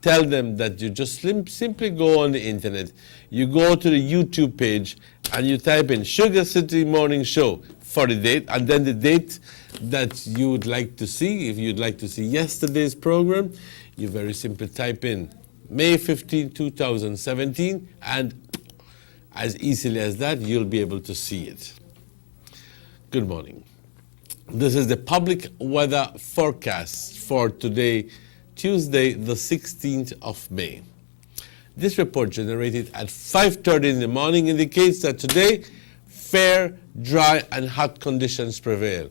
tell them that you just simply go on the internet, you go to the YouTube page, and you type in Sugar City Morning Show for the date, and then the date that you would like to see. If you'd like to see yesterday's program, you very simply type in May 15, 2017, and as easily as that, you'll be able to see it. Good morning. This is the public weather forecast for today, Tuesday, the 16th of May. This report generated at 5:30 in the morning indicates that today, fair, dry, and hot conditions prevail.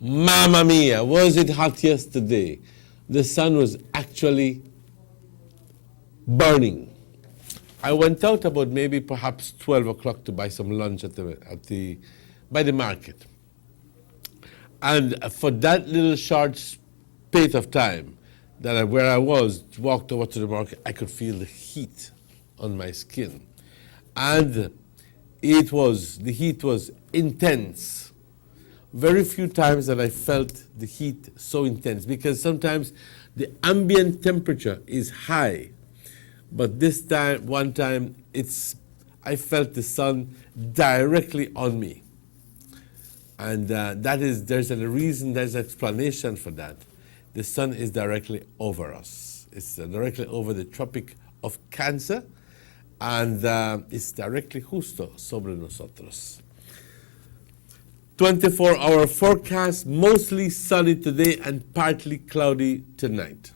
Mamma mia, was it hot yesterday? The sun was actually burning. I went out about maybe perhaps 12 o'clock to buy some lunch by the market. And for that little short space of time where I walked over to the market, I could feel the heat on my skin. And the heat was intense. Very few times that I felt the heat so intense, because sometimes the ambient temperature is high. But this time, one time, I felt the sun directly on me. And there's a reason, there's an explanation for that. The sun is directly over us. It's directly over the Tropic of Cancer, and it's directly justo sobre nosotros. 24-hour forecast, mostly sunny today and partly cloudy tonight.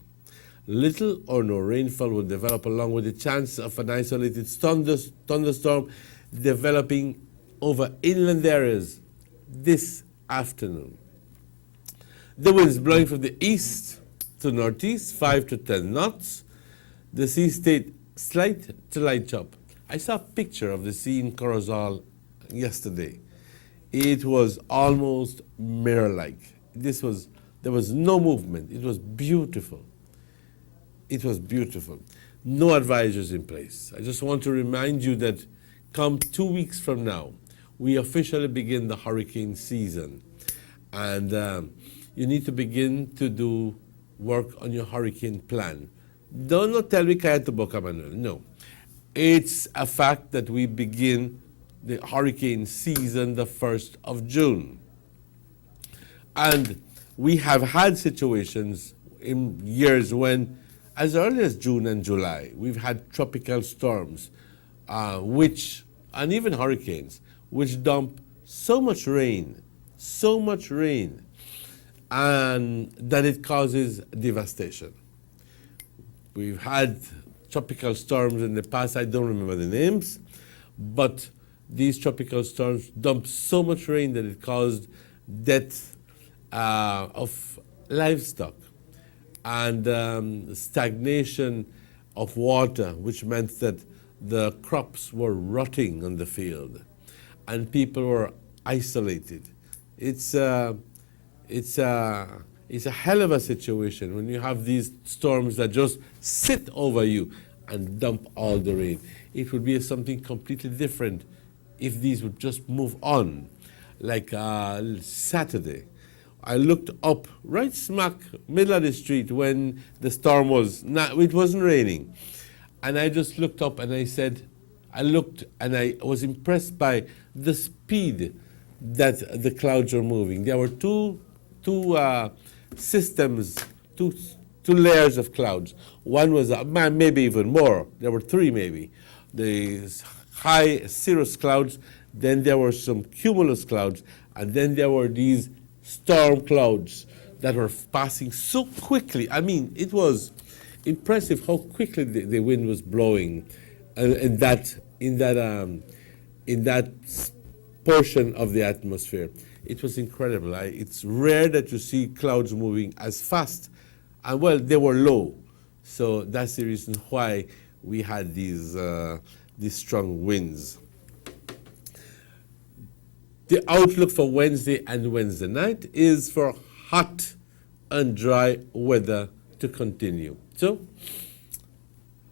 Little or no rainfall will develop, along with the chance of an isolated thunderstorm developing over inland areas this afternoon. The winds blowing from the east to northeast, 5 to 10 knots. The sea stayed slight to light chop. I saw a picture of the sea in Corozal yesterday. It was almost mirror-like. There was no movement. It was beautiful. It was beautiful. No advisors in place. I just want to remind you that come 2 weeks from now, we officially begin the hurricane season. And you need to begin to do work on your hurricane plan. Don't not tell me kaya to Boca Manuel. No. It's a fact that we begin the hurricane season the 1st of June. And we have had situations in years when, as early as June and July, we've had tropical storms, and even hurricanes, which dump so much rain, and that it causes devastation. We've had tropical storms in the past, I don't remember the names, but these tropical storms dumped so much rain that it caused death of livestock and stagnation of water, which meant that the crops were rotting on the field and people were isolated. It's a hell of a situation when you have these storms that just sit over you and dump all the rain. It would be something completely different if these would just move on. Like Saturday, I looked up right smack middle of the street when the storm it wasn't raining. And I just looked up and I was impressed by the speed that the clouds are moving. There were two systems, two layers of clouds. One was maybe even more. There were three maybe. The high cirrus clouds, then there were some cumulus clouds, and then there were these storm clouds that were passing so quickly. I mean, it was impressive how quickly the wind was blowing in that portion of the atmosphere. It was incredible. It's rare that you see clouds moving as fast. And well, they were low. So that's the reason why we had these strong winds. The outlook for Wednesday and Wednesday night is for hot and dry weather to continue. So,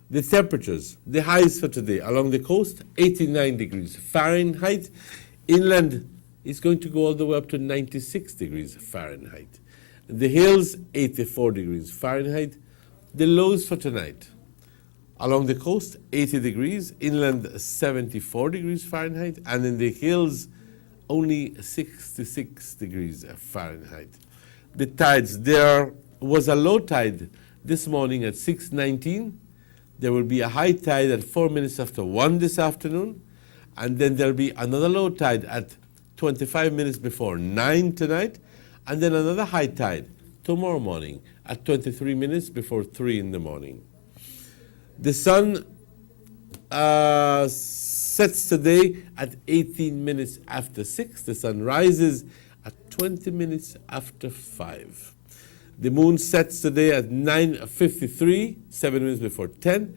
the temperatures, the highs for today along the coast, 89 degrees Fahrenheit. Inland is going to go all the way up to 96 degrees Fahrenheit. The hills, 84 degrees Fahrenheit. The lows for tonight. Along the coast, 80 degrees, inland 74 degrees Fahrenheit, and in the hills, only 66 degrees Fahrenheit. The tides, there was a low tide this morning at 6:19. There will be a high tide at 4 minutes after 1 this afternoon, and then there'll be another low tide at 25 minutes before 9 tonight, and then another high tide tomorrow morning at 23 minutes before 3 in the morning. The sun sets today at 18 minutes after 6. The sun rises at 20 minutes after 5. The moon sets today at 9:53, 7 minutes before 10,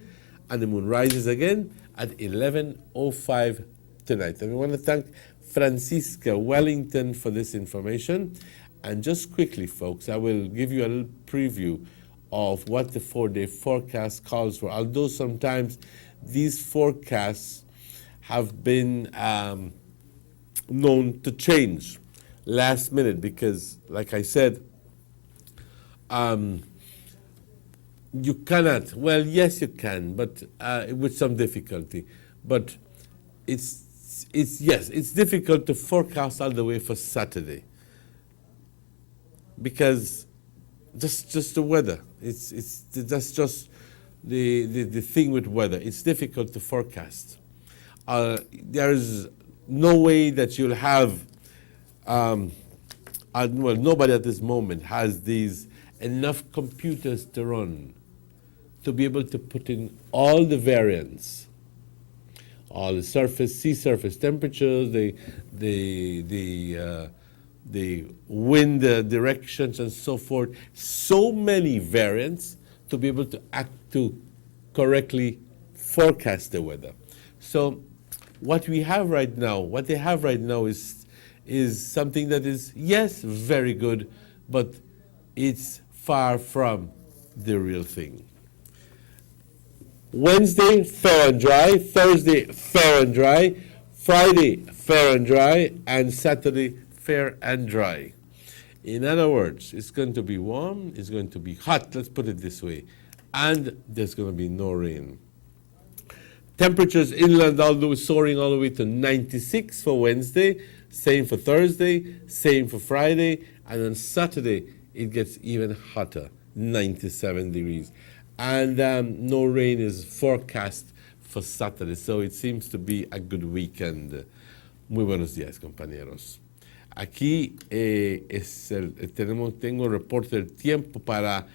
and the moon rises again at 11:05 tonight. And we want to thank Francisca Wellington for this information. And just quickly, folks, I will give you a little preview of what the 4-day forecast calls for, although sometimes these forecasts have been known to change last minute because, like I said, you cannot, well, yes, you can, but with some difficulty. But it's difficult to forecast all the way for Saturday because just the weather. That's just the thing with weather. It's difficult to forecast. There is no way that you'll have, well, nobody at this moment has these enough computers to run to be able to put in all the variants, all the surface, sea surface temperatures, the wind directions and so forth, so many variants to be able to correctly forecast the weather. So what they have right now is something that is, yes, very good, but it's far from the real thing. Wednesday, fair and dry. Thursday, fair and dry. Friday, fair and dry. And Saturday, fair and dry. In other words, it's going to be warm, it's going to be hot, let's put it this way, and there's going to be no rain. Temperatures inland soaring all the way to 96 for Wednesday, same for Thursday, same for Friday, and on Saturday it gets even hotter, 97 degrees. And no rain is forecast for Saturday, so it seems to be a good weekend. Muy buenos días, compañeros. Aquí tengo el reporte del tiempo para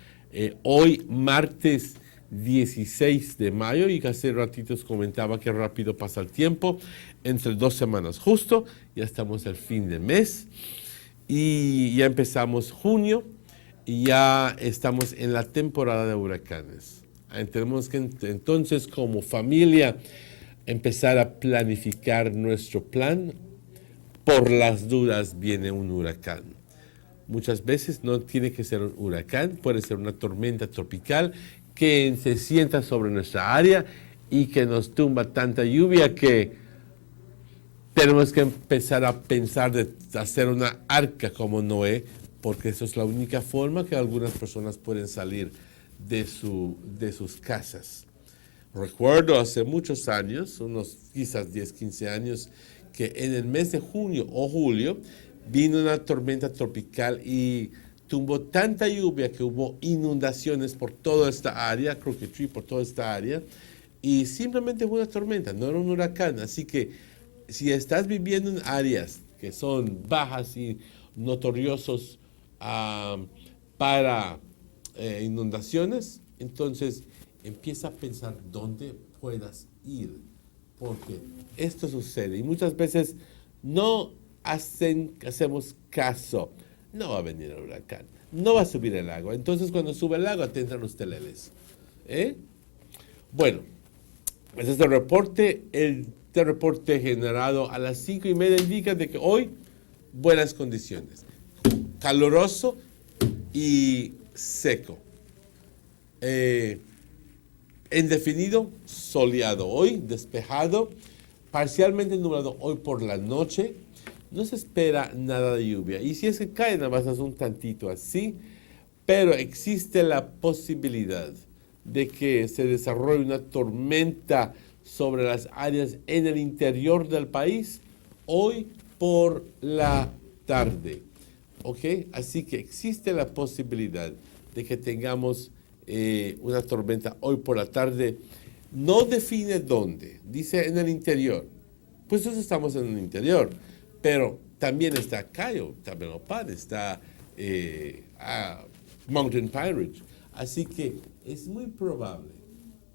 hoy, martes 16 de mayo, y que hace ratitos comentaba que rápido pasa el tiempo, entre 2 semanas justo, ya estamos al fin de mes, y ya empezamos junio, y ya estamos en la temporada de huracanes. Tenemos que entonces como familia empezar a planificar nuestro plan. Por las dudas viene un huracán. Muchas veces no tiene que ser un huracán, puede ser una tormenta tropical que se sienta sobre nuestra área y que nos tumba tanta lluvia que tenemos que empezar a pensar de hacer una arca como Noé, porque eso es la única forma que algunas personas pueden salir de sus casas. Recuerdo hace muchos años, unos quizás 10, 15 años, que en el mes de junio o julio vino una tormenta tropical y tumbó tanta lluvia que hubo inundaciones por toda esta área, Crooked Tree, por toda esta área, y simplemente fue una tormenta, no era un huracán. Así que si estás viviendo en áreas que son bajas y notoriosos para inundaciones, entonces empieza a pensar dónde puedas ir, porque esto sucede y muchas veces no hacemos caso. No va a venir el huracán, no va a subir el agua. Entonces cuando sube el agua tendrán los teleles. Bueno, pues este reporte, reporte generado a las 5:30 indica de que hoy buenas condiciones, caluroso y seco. Indefinido, soleado hoy, despejado, parcialmente nublado hoy por la noche. No se espera nada de lluvia. Y si es que cae, nada más es un tantito así, pero existe la posibilidad de que se desarrolle una tormenta sobre las áreas en el interior del país hoy por la tarde. ¿Ok? Así que existe la posibilidad de que tengamos una tormenta hoy por la tarde. No define dónde, dice en el interior. Pues nosotros estamos en el interior, pero también está Cayo, está Belopán, está Mountain Pine Ridge. Así que es muy probable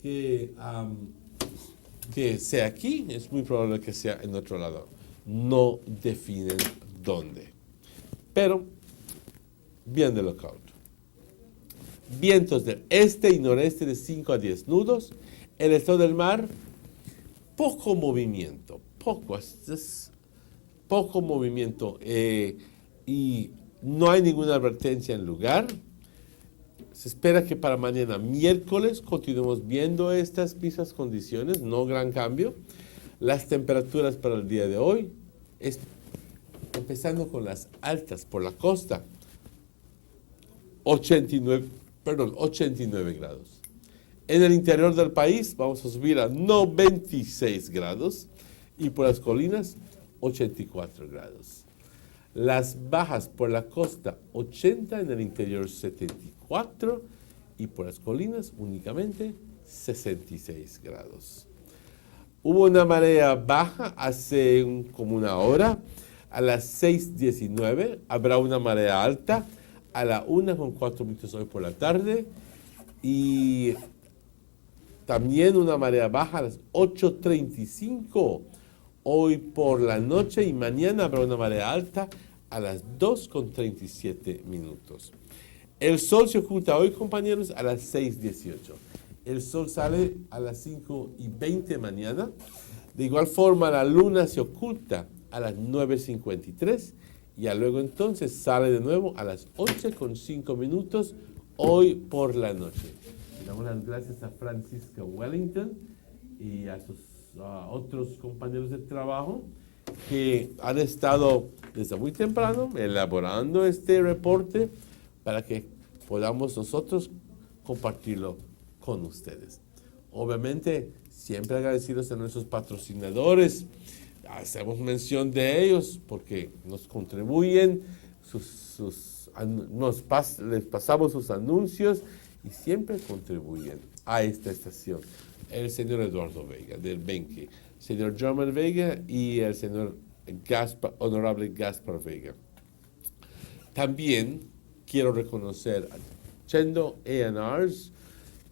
que sea aquí, es muy probable que sea en otro lado. No definen dónde. Pero, bien de lookout. Vientos del este y noreste de 5 a 10 nudos. El estado del mar, poco movimiento, poco movimiento. Y no hay ninguna advertencia en lugar. Se espera que para mañana miércoles continuemos viendo estas mismas condiciones, no gran cambio. Las temperaturas para el día de hoy, empezando con las altas por la costa, 89 grados. En el interior del país vamos a subir a 96 grados y por las colinas 84 grados. Las bajas por la costa 80, en el interior 74 y por las colinas únicamente 66 grados. Hubo una marea baja hace como una hora, a las 6:19 habrá una marea alta, a la 1:04 hoy por la tarde y también una marea baja a las 8:35 hoy por la noche y mañana habrá una marea alta a las 2:37. El sol se oculta hoy, compañeros, a las 6:18. El sol sale a las 5:20 mañana. De igual forma, la luna se oculta a las 9:53 y luego entonces sale de nuevo a las 8:05 hoy por la noche. Le damos las gracias a Francisca Wellington y a sus otros compañeros de trabajo que han estado desde muy temprano elaborando este reporte para que podamos nosotros compartirlo con ustedes. Obviamente, siempre agradecidos a nuestros patrocinadores. Hacemos mención de ellos porque nos contribuyen, les pasamos sus anuncios y siempre contribuyen a esta estación. El señor Eduardo Vega del Benque, el señor Germán Vega y el señor honorable Gaspar Vega. También quiero reconocer a Chendo A&Rs,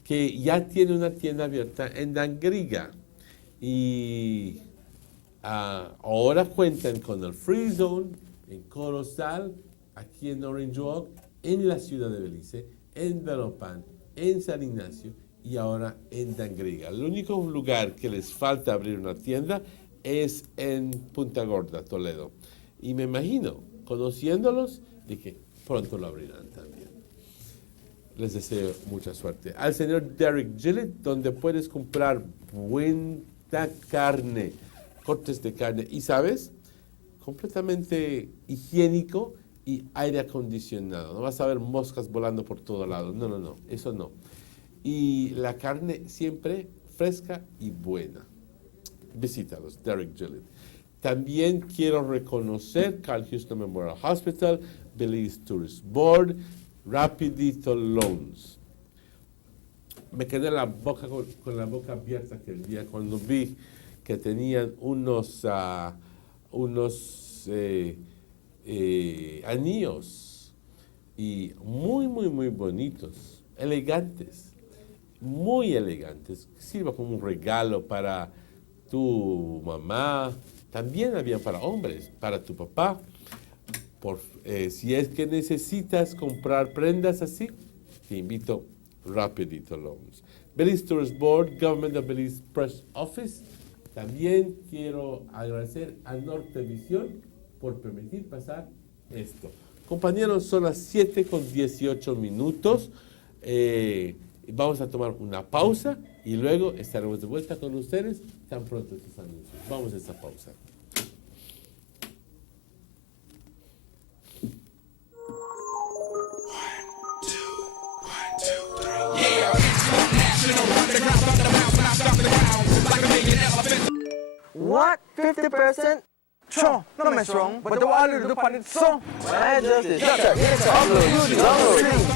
que ya tiene una tienda abierta en Dangriga y ahora cuentan con el Free Zone en Corozal, aquí en Orange Walk, en la ciudad de Belice, en Belopán, en San Ignacio y ahora en Dangriga. El único lugar que les falta abrir una tienda es en Punta Gorda, Toledo. Y me imagino, conociéndolos, de que pronto lo abrirán también. Les deseo mucha suerte. Al señor Derek Gillett, donde puedes comprar buena carne, cortes de carne, y sabes, completamente higiénico y aire acondicionado. No vas a ver moscas volando por todos lados. No, eso no. Y la carne siempre fresca y buena. Visítalos, Derek Gillett. También quiero reconocer Carl Houston Memorial Hospital, Belize Tourist Board, Rapidito Loans. Me quedé con la boca abierta aquel día cuando vi que tenían unos anillos y muy bonitos, elegantes, muy elegantes. Sirva como un regalo para tu mamá. También había para hombres, para tu papá. Si es que necesitas comprar prendas así, te invito Rapidito Loans. Belize Tourist Board, Government of Belize Press Office. También quiero agradecer a Nortevisión por permitir pasar esto. Compañeros, son las 7:18. Vamos a tomar una pausa y luego estaremos de vuelta con ustedes tan pronto estos anuncios. Vamos a esa pausa. Yeah, international. 50%? Sure, not much wrong, but the one who do it so.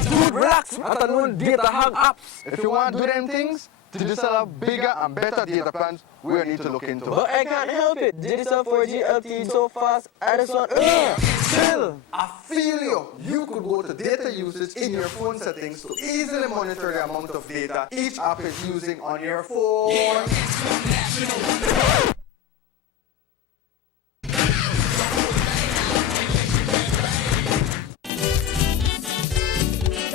Dude, relax. I thought no data hang apps. If you want to do them things, Digicel have bigger and better data plans we need to look into. But I can't help it. Digicel 4G LTE so fast, I just want still. I feel you. You could go to data usage in your phone settings to easily monitor the amount of data each app is using on your phone.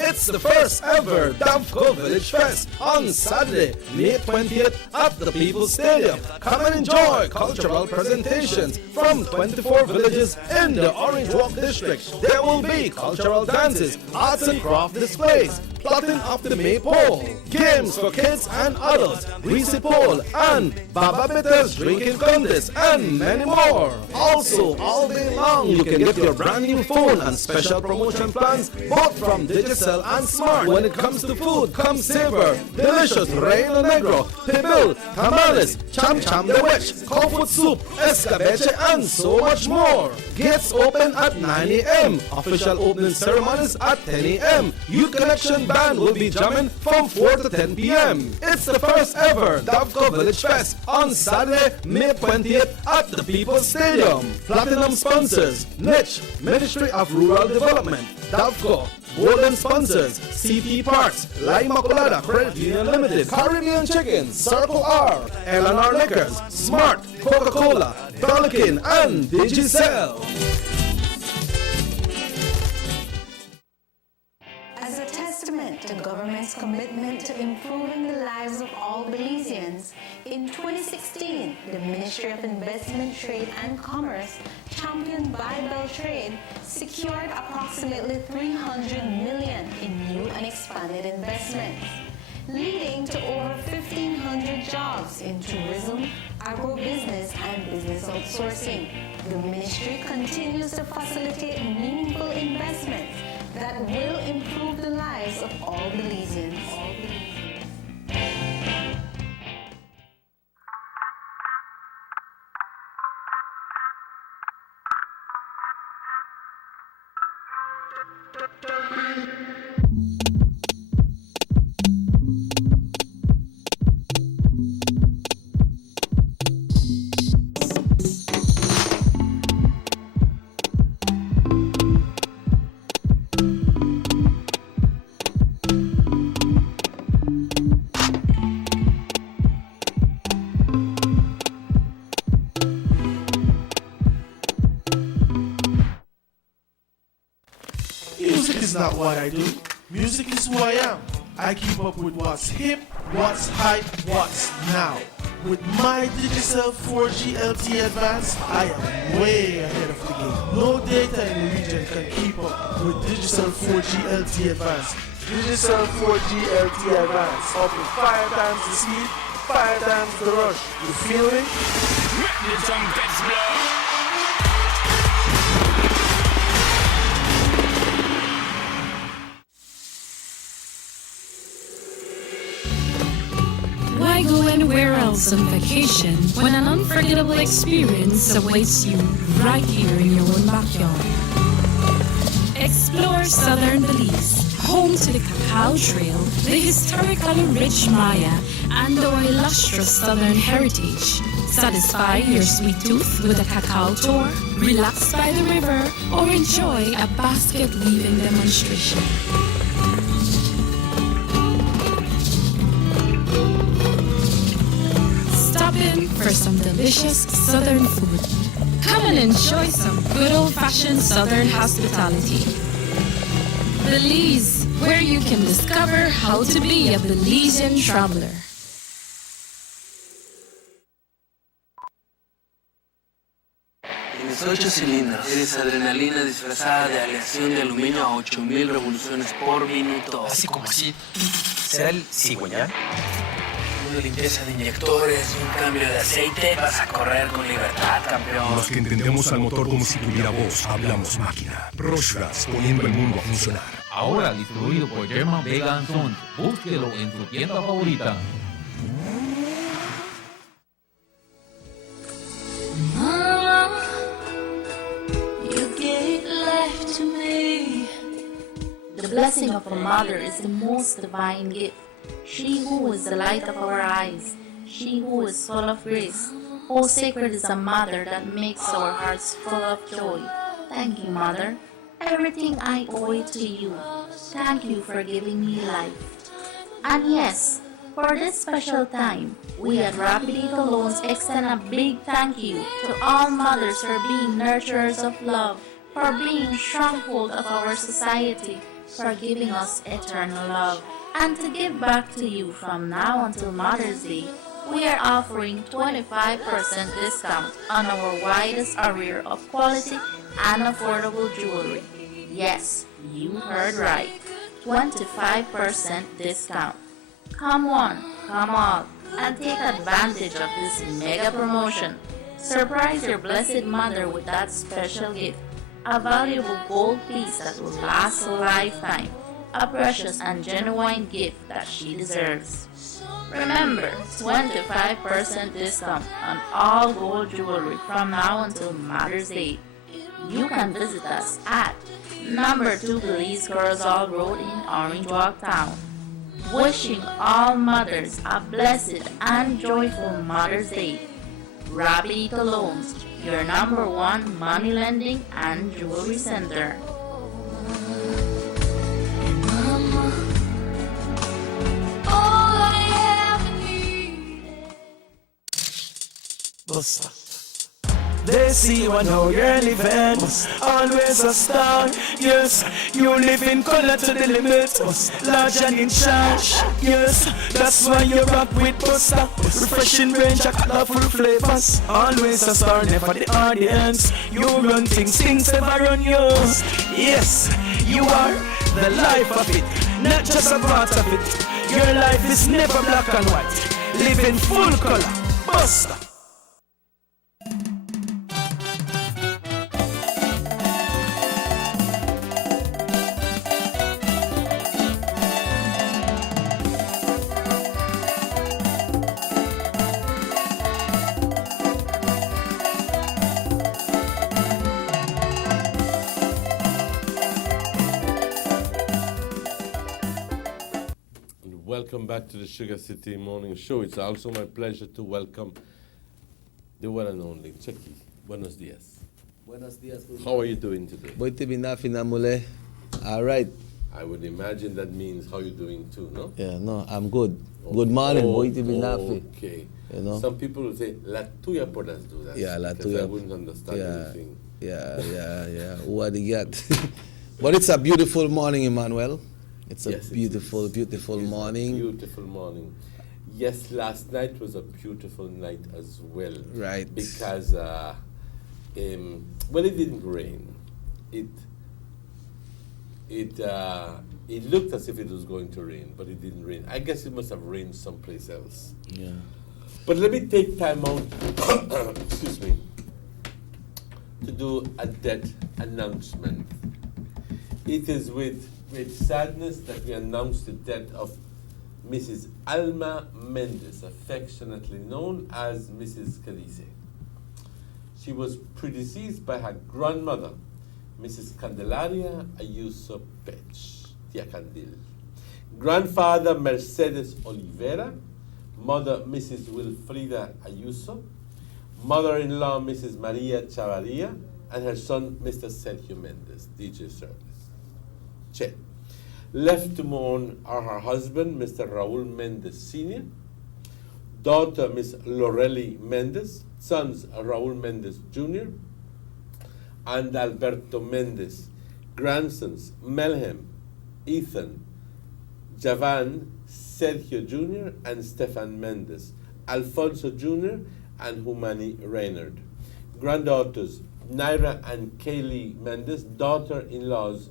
It's the first ever Davco Village Fest on Saturday, May 20th at the People's Stadium. Come and enjoy cultural presentations from 24 villages in the Orange Walk district. There will be cultural dances, arts and craft displays, plotting up the maypole, games for kids and adults, greasy pole, and Baba Bitters drinking contest, and many more. Also, all day long, you can get your brand new phone and special promotion plans, both from Digicel and Smart. When it comes to food, come savor delicious Reina Negro, pibil, tamales, cham cham de wech, cold food soup, escabeche, and so much more. Gates open at 9 a.m. Official opening ceremonies at 10 a.m. Youth Connection Band will be jamming from 4 to 10 p.m. It's the first ever Davco Village Fest on Saturday, May 20th at the People's Stadium. Platinum sponsors, Niche, Ministry of Rural Development, Davco. Golden sponsors, CP Parks, La Immaculada Credit Union Limited, Caribbean Chicken, Circle R, Eleanor Liquors, Smart, Coca-Cola, Pelican, and Digicel. As a testament to government's commitment to improving the lives of all Belizeans, in 2016, the Ministry of Investment, Trade and Commerce, championed by Beltrade, secured approximately $300 million in new and expanded investments, leading to over 1,500 jobs in tourism, agribusiness, and business outsourcing. The ministry continues to facilitate meaningful investments that will improve the lives of all Belizeans. Music is not what I do. Music is who I am. I keep up with what's hip, what's hype, what's now. With my Digicel 4G LTE Advance, I am way ahead of the game. No data in the region can keep up with Digicel 4G LTE Advance. Digicel 4G LTE Advance offers 5 times the speed, 5 times the rush. You feel me? The trumpets blow. Why go anywhere else on vacation when an unforgettable experience awaits you right here in your own backyard? Explore southern Belize, home to the Cacao Trail, the historically rich Maya, and our illustrious southern heritage. Satisfy your sweet tooth with a cacao tour, relax by the river, or enjoy a basket weaving demonstration. Stop in for some delicious southern food. Come and enjoy some good old-fashioned southern hospitality. Belize, where you can discover how to be a Belizean traveler. Tienes 8 cilindros. Eres adrenalina disfrazada de aleación de aluminio a 8,000 revoluciones por minuto. Así como así. ¿Será el cigüeñal? Una limpieza de inyectores y un cambio de aceite. Vas a correr con libertad, campeón. Los que entendemos al motor como si tuviera voz, hablamos máquina. Rushras, poniendo el mundo a funcionar. Ahora distribuido por German Vega & Sons. Búsquelo en su tienda favorita. blessing of a mother is the most divine gift. She who is the light of our eyes, she who is full of grace. Oh, sacred is a mother that makes our hearts full of joy. Thank you, Mother. Everything I owe it to you. Thank you for giving me life. And yes, for this special time, we at Rapidito Loans extend a big thank you to all mothers for being nurturers of love, for being stronghold of our society, for giving us eternal love. And to give back to you from now until Mother's Day, we are offering 25% discount on our widest array of quality and affordable jewelry. Yes, you heard right. 25% discount. Come one, come all, and take advantage of this mega promotion. Surprise your blessed mother with that special gift. A valuable gold piece that will last a lifetime. A precious and genuine gift that she deserves. Remember, 25% discount on all gold jewelry from now until Mother's Day. You can visit us at number 2 Belize Girls All Road in Orange Walk Town. Wishing all mothers a blessed and joyful Mother's Day. Rapidito Loans, your number 1 money lending and jewelry center. They see you and how you're living. Always a star, yes. You live in color to the limit. Large and in charge, yes. That's why you rock with Buster. Refreshing range of colorful flavors. Always a star, never the audience. You run things never run yours. Yes, you are the life of it, not just a part of it. Your life is never black and white. Live in full color, Buster. Welcome back to the Sugar City Morning Show. It's also my pleasure to welcome the one and only Chucky. Buenos dias. Buenos dias. How are you doing today? Boiti binafi namule. All right. I would imagine that means how you doing too, no? Yeah, no, I'm good. Good morning, Boiti binafi. Okay. You know? Some people will say, La tuya puedes do that. Yeah, la because tuya. I wouldn't understand anything. Yeah. What do you get? But it's a beautiful morning, Emmanuel. It's a beautiful morning. Beautiful morning. Yes, last night was a beautiful night as well. Right. Because, well, it didn't rain. It looked as if it was going to rain, but it didn't rain. I guess it must have rained someplace else. Yeah. But let me take time out, excuse me, to do a death announcement. It is with sadness that we announce the death of Mrs. Alma Mendes, affectionately known as Mrs. Cadice. She was predeceased by her grandmother, Mrs. Candelaria Ayuso Pech, Tia Candil. Grandfather Mercedes Olivera, mother Mrs. Wilfrida Ayuso, mother-in-law Mrs. Maria Chavarria, and her son Mr. Sergio Mendes, DJ service. Che. Left to mourn are her husband, Mr. Raul Mendes Sr., daughter, Miss Lorelli Mendes, sons, Raul Mendes Jr. and Alberto Mendes, grandsons, Melhem, Ethan, Javan, Sergio Jr., and Stefan Mendes, Alfonso Jr., and Humani Reynard. Granddaughters, Naira and Kaylee Mendes, daughter-in-laws,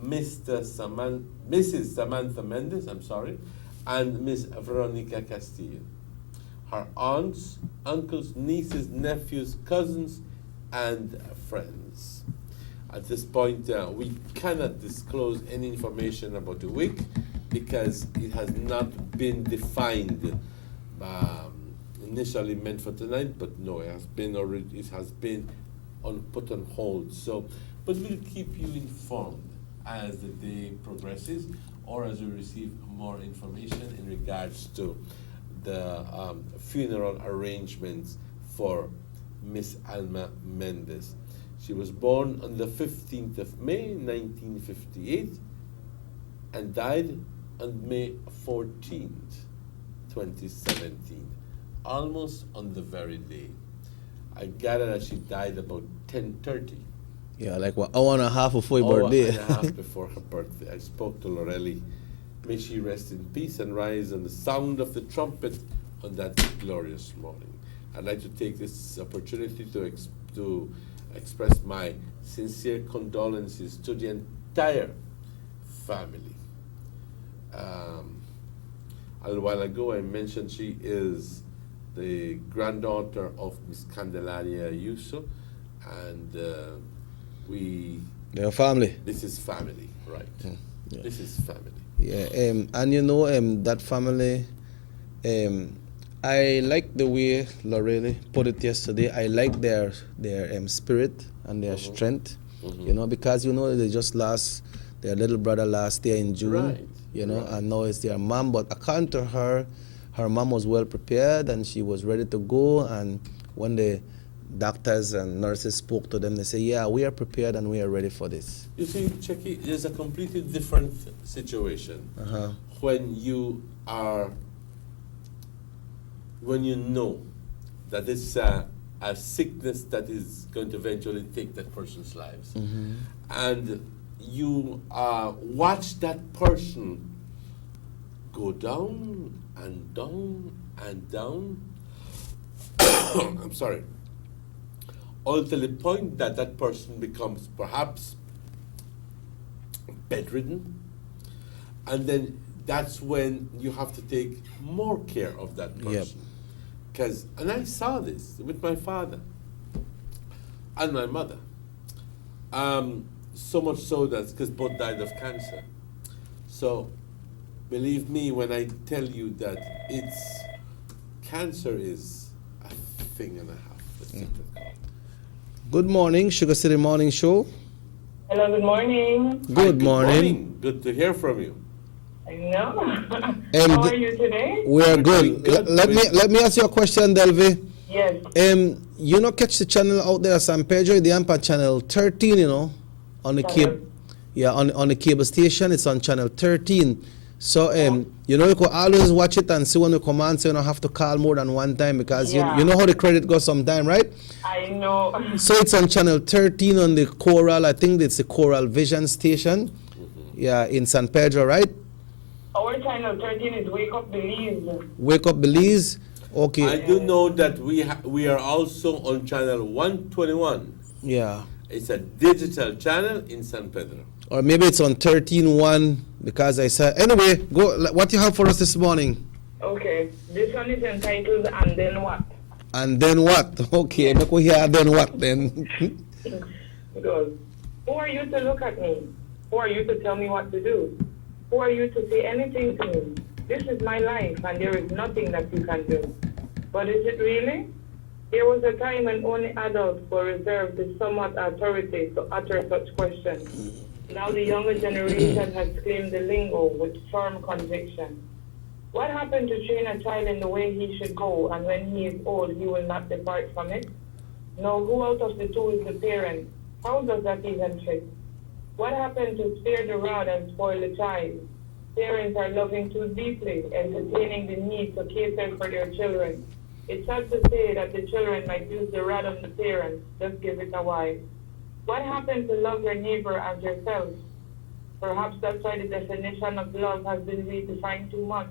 Mrs. Samantha Mendes, and Miss Veronica Castillo. Her aunts, uncles, nieces, nephews, cousins, and friends. At this point, we cannot disclose any information about the wake because it has not been defined. Initially meant for tonight, but no, it has been already. It has been put on hold. So, but we'll keep you informed as the day progresses or as we receive more information in regards to the funeral arrangements for Miss Alma Mendez. She was born on the 15th of May, 1958, and died on May 14th, 2017, almost on the very day. I gather that she died about 10:30. Yeah, like what, hour and a half before your birthday. Hour and a half before her birthday. I spoke to Lorelli. May she rest in peace and rise on the sound of the trumpet on that glorious morning. I'd like to take this opportunity to express my sincere condolences to the entire family. A little while ago, I mentioned she is the granddaughter of Miss Candelaria Ayuso, and they're family. This is family, right? Yeah. This is family. Yeah, and you know, that family, I like the way Lorelli put it yesterday. I like their spirit and their strength, you know, because, you know, they just lost their little brother last year in June, you know, and now it's their mom. But according to her, her mom was well prepared and she was ready to go. And when the doctors and nurses spoke to them, they say, yeah, we are prepared and we are ready for this. You see, Checky, there's a completely different situation when you know that it's a sickness that is going to eventually take that person's lives. And you watch that person go down and down and down. I'm sorry. Until the point that that person becomes perhaps bedridden, and then that's when you have to take more care of that person. And I saw this with my father and my mother. So much so that because both died of cancer. So believe me when I tell you that cancer is a thing and a half. Let's take that call. Good morning, Sugar City Morning Show. Hello, good morning. Good morning. Good to hear from you. I know. How are you today? We are good. Let me ask you a question, Delvi. Yes. You know, catch the channel out there, San Pedro de Ampa channel 13, you know, on the cable. Yeah, on the cable station, it's on channel 13. So, you know, you could always watch it and see when you come on, so you don't have to call more than one time because you know how the credit goes sometime, right? I know. So it's on channel 13 on the Coral, I think it's the Coral Vision station. Yeah, in San Pedro, right? Our channel 13 is Wake Up Belize. Wake Up Belize? Okay. I do know that we are also on channel 121. Yeah. It's a digital channel in San Pedro. Or maybe it's on 13.1 because I said. Anyway, go. What you have for us this morning? Okay. This one is entitled And Then What? And then what? Okay, make we hear then what then? Because who are you to look at me? Who are you to tell me what to do? Who are you to say anything to me? This is my life and there is nothing that you can do. But is it really? There was a time when only adults were reserved with somewhat authority to utter such questions. Now the younger generation has claimed the lingo with firm conviction. What happened to train a child in the way he should go, and when he is old, he will not depart from it? No, who out of the two is the parent? How does that even fit? What happened to spare the rod and spoil the child? Parents are loving too deeply, entertaining the need to cater for their children. It's sad to say that the children might use the rod of the parents, just give it a while. What happened to love your neighbor as yourself? Perhaps that's why the definition of love has been redefined too much.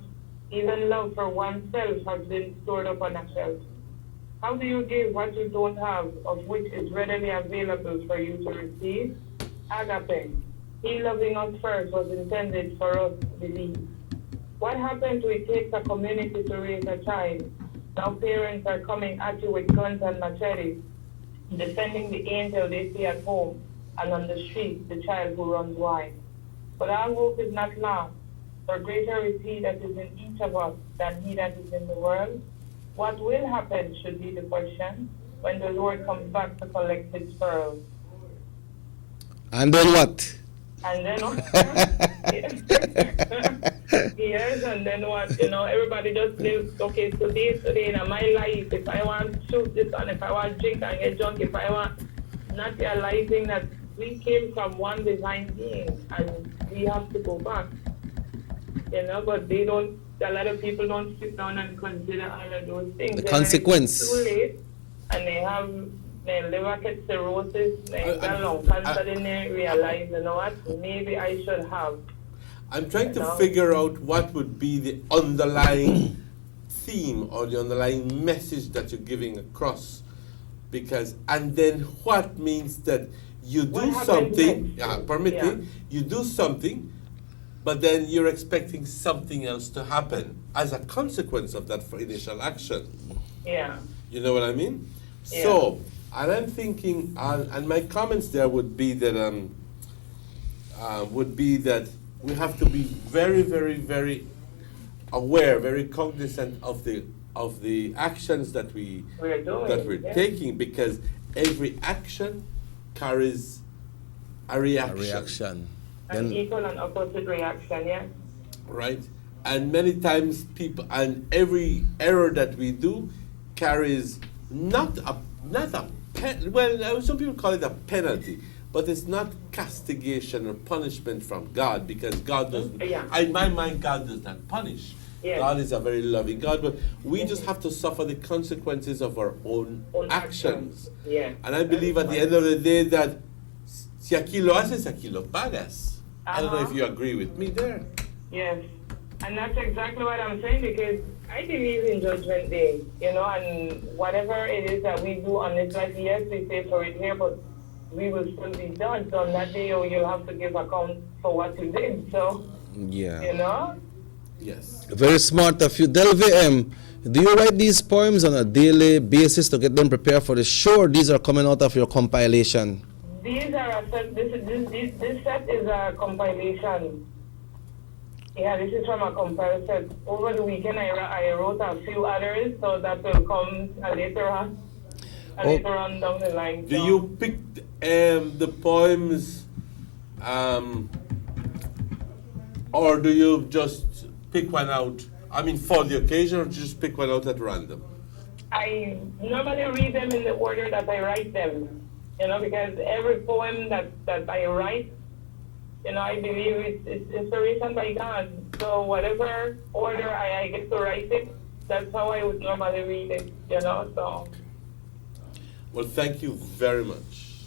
Even love for oneself has been stored up on a shelf. How do you give what you don't have, of which is readily available for you to receive? Agape. He loving us first was intended for us to believe. What happened to it takes a community to raise a child? Now parents are coming at you with guns and machetes, defending the angel they see at home, and on the street, the child who runs wild. But our hope is not lost, for greater is he that is in each of us than he that is in the world. What will happen should be the question when the Lord comes back to collect his pearls. And then what? And then yes, and then what? Everybody just lives. Okay, today in my life. If I want to shoot this on, if I want to drink and get drunk, if I want, not realizing that we came from one divine being and we have to go back. But they don't. A lot of people don't sit down and consider all of those things. The Then consequence. It's too late, and they have their liver cirrhosis, their lung cancer, then they realize, what? Maybe I should have. I'm trying to figure out what would be the underlying theme or the underlying message that you're giving across, and then what means that you do something. Permit me. You do something. But then you're expecting something else to happen as a consequence of that initial action. Yeah. You know what I mean? Yeah. So, and I'm thinking, and my comments there would be that we have to be very, very, very aware, very cognizant of the actions that we're taking, because every action carries a reaction. An equal and opposite reaction, yeah. Right, and many times every error that we do carries not a some people call it a penalty, but it's not castigation or punishment from God, because God doesn't. In my mind, God does not punish. Yes. God is a very loving God, but we just have to suffer the consequences of our own actions. Yeah. And I believe at the end of the day that si aquí lo haces, aquí lo pagas. I don't know if you agree with me there. Yes, and that's exactly what I'm saying, because I believe in Judgment Day, and whatever it is that we do on this life, yes, we pay for it here, but we will still be judged on that day, or you'll have to give account for what you did. So, yeah. Yes. Very smart of you. Delvi, do you write these poems on a daily basis to get them prepared for the show, or these are coming out of your compilation? These are a set. This set is a compilation. Yeah, this is from a compilation set. Over the weekend, I wrote a few others, so that will come later on. Later on down the line. Do you pick the poems, or do you just pick one out? I mean, for the occasion, or just pick one out at random? I normally read them in the order that I write them. Because every poem that I write, I believe it's inspiration by God. So whatever order I get to write it, that's how I would normally read it, so. Well, thank you very much.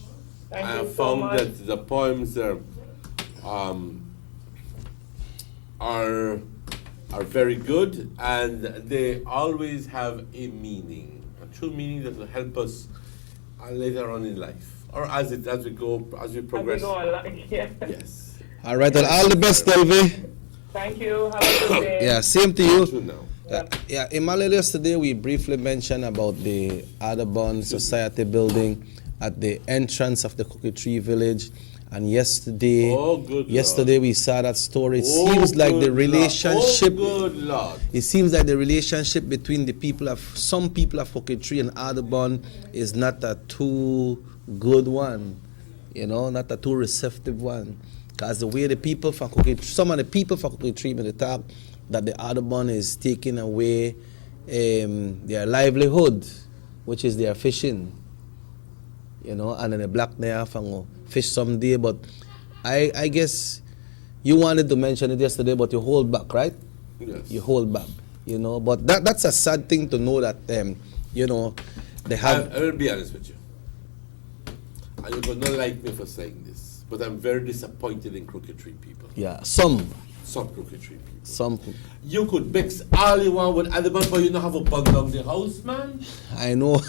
Thank I you have so found much. that the poems are very good, and they always have a meaning, a true meaning that will help us later on in life, or as we progress. Yes. All right, well, all the best, Delvi. Thank you. Have a good day. Yeah, same to you. In Malele yesterday, we briefly mentioned about the Audubon Society building at the entrance of the Cookie Tree Village. And yesterday, we saw that story. It seems like the relationship. It seems like the relationship between some people of Cookie Tree and Audubon is not a too good one, not a too receptive one. Because the way the people from Cookie Tree, some of the people from Cookie Tree, when they talk that the Audubon is taking away their livelihood, which is their fishing, and then the black there from fish someday, but I guess you wanted to mention it yesterday, but you hold back, right? Yes. You hold back, but that's a sad thing to know that, they have... I will be honest with you. And you will not like me for saying this, but I'm very disappointed in Crooked Tree people. Yeah, some Crooked Tree people. Some. You could mix all you want with Audubon, but you don't have a bun down the house, man. I know.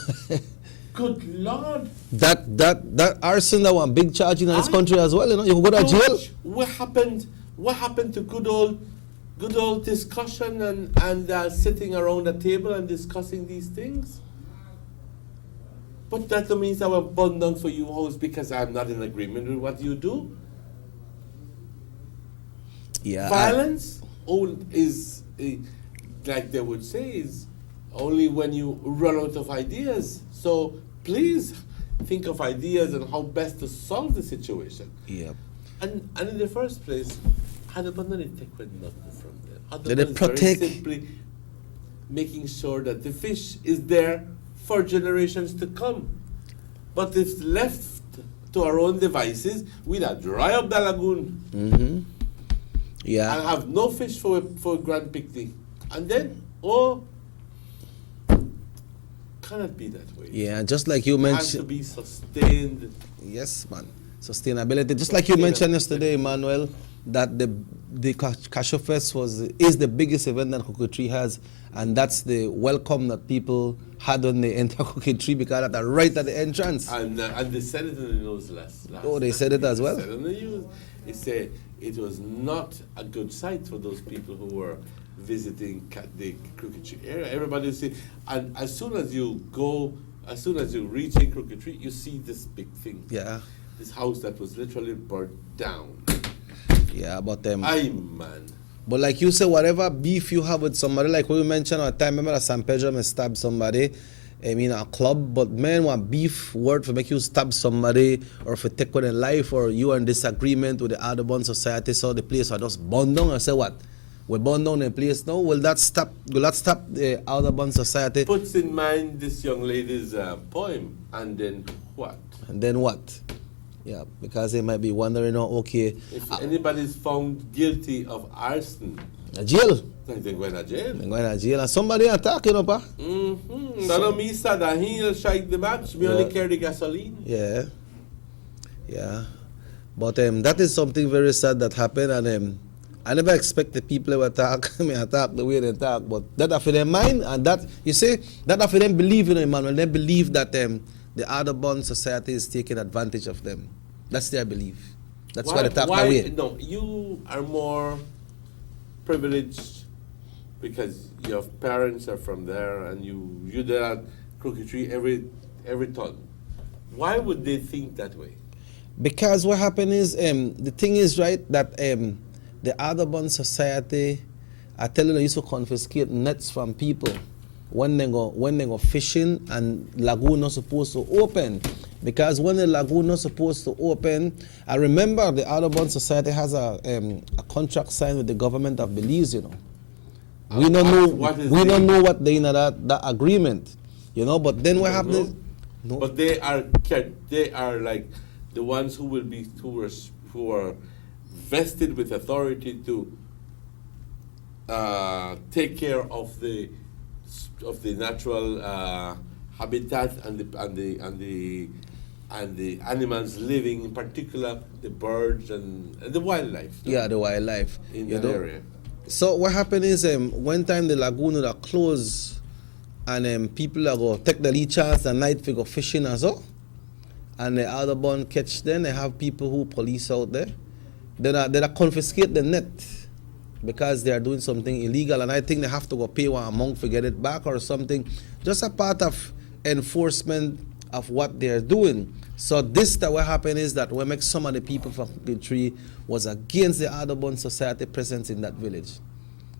Good Lord. That arson, that one big charge in this country as well, you go to jail. What happened to good old discussion and sitting around a table and discussing these things? But that means I will burn down for you house because I'm not in agreement with what you do. Yeah. Violence is like they would say, is only when you run out of ideas. So please think of ideas and how best to solve the situation. Yeah. And in the first place, Audubon didn't take nothing from them. Did Audubon they is very protect? simply making sure that the fish is there for generations to come. But if left to our own devices, we'd have dry up the lagoon and have no fish for grand picnic. And then, cannot be that way. Yeah, just like you It mentioned. has to be sustained. Yes, man. Sustainability. Just like you mentioned yesterday, Emmanuel, that the Cashew Fest is the biggest event that Cocoa Tree has, and that's the welcome that people had when they enter Cocoa Tree, because that's right at the entrance. And they said it in the news last. Oh, they said it as well? They said it in the news. They said it was not a good sight for those people who were visiting the Crooked Tree area. Everybody see, and as soon as you reach in Crooked Tree, you see this big thing. Yeah. This house that was literally burnt down. Yeah, but Aye, man. But like you said, whatever beef you have with somebody, like what you mentioned at the time, remember that San Pedro may stab somebody, a club, but man, want beef word for make you stab somebody or for take one in life, or you are in disagreement with the Audubon Society, so the place are just burned down, or say what? We burn down the place now? Will that stop the Audubon Society? Puts in mind this young lady's poem, and then what? And then what? Yeah, because they might be wondering, okay. If anybody's found guilty of arson, jail. They're going to jail. They're going to jail. And somebody attacking up, pa? No, me said that he'll shake the match. Me only carry the gasoline. Yeah. Yeah. But that is something very sad that happened, and I never expect the people who attack the way they attack, but that after their mind, and that, you see, that after them believe in Emmanuel, they believe that the Audubon Society is taking advantage of them. That's their belief. That's why they attack that way. No, you are more privileged because your parents are from there and you there at Crooked Tree every ton. Why would they think that way? Because what happened is, the thing is, right, that the Audubon Society, I tell you, they used to confiscate nets from people when they go fishing, and lagoon not supposed to open. Because when the lagoon not supposed to open, I remember the Audubon Society has a contract signed with the government of Belize, you know. We don't know what they in that agreement, you know. But then what happened? No. But they are like the ones who are vested with authority to take care of the natural habitat and the animals living, in particular the birds and the wildlife. Yeah, the wildlife in that area. So what happened is, one time the lagoon would close, and people are go take the chance at night to go fishing as well. And the Audubon catch them. They have people who police out there. They confiscate the net because they are doing something illegal, and I think they have to go pay one amount to get it back or something. Just a part of enforcement of what they are doing. So that what happened is that we make some of the people from the tree was against the Audubon Society presence in that village.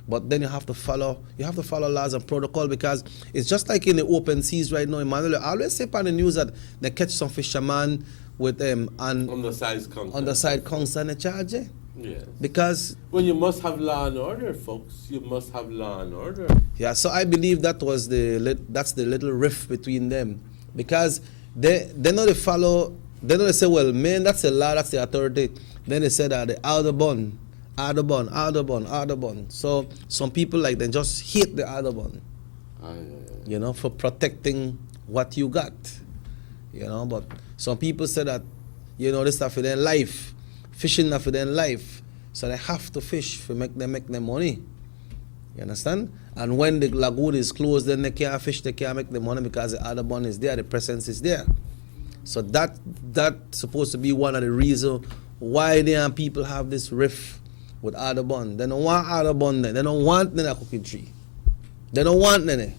But then you have to follow laws and protocol, because it's just like in the open seas right now, Emmanuel. I always say on the news that they catch some fishermen with undersized conchs and they charge it. Yes. Because you must have law and order, folks. You must have law and order. Yeah, so I believe that's the little rift between them, because they know they follow. They know they say, well, man, that's the law, that's the authority. Then they said that the Audubon. So some people like they just hate the Audubon, you know, for protecting what you got, you know. But some people say that, you know, this stuff for their life, fishing not for their life, so they have to fish to make them money. You understand? And when the lagoon is closed, then they can't fish, they can't make the money because the Audubon is there, the presence is there. So that's supposed to be one of the reasons why the people have this rift with Audubon. They don't want Audubon there. They don't want the Crooked Tree. They don't want Nene.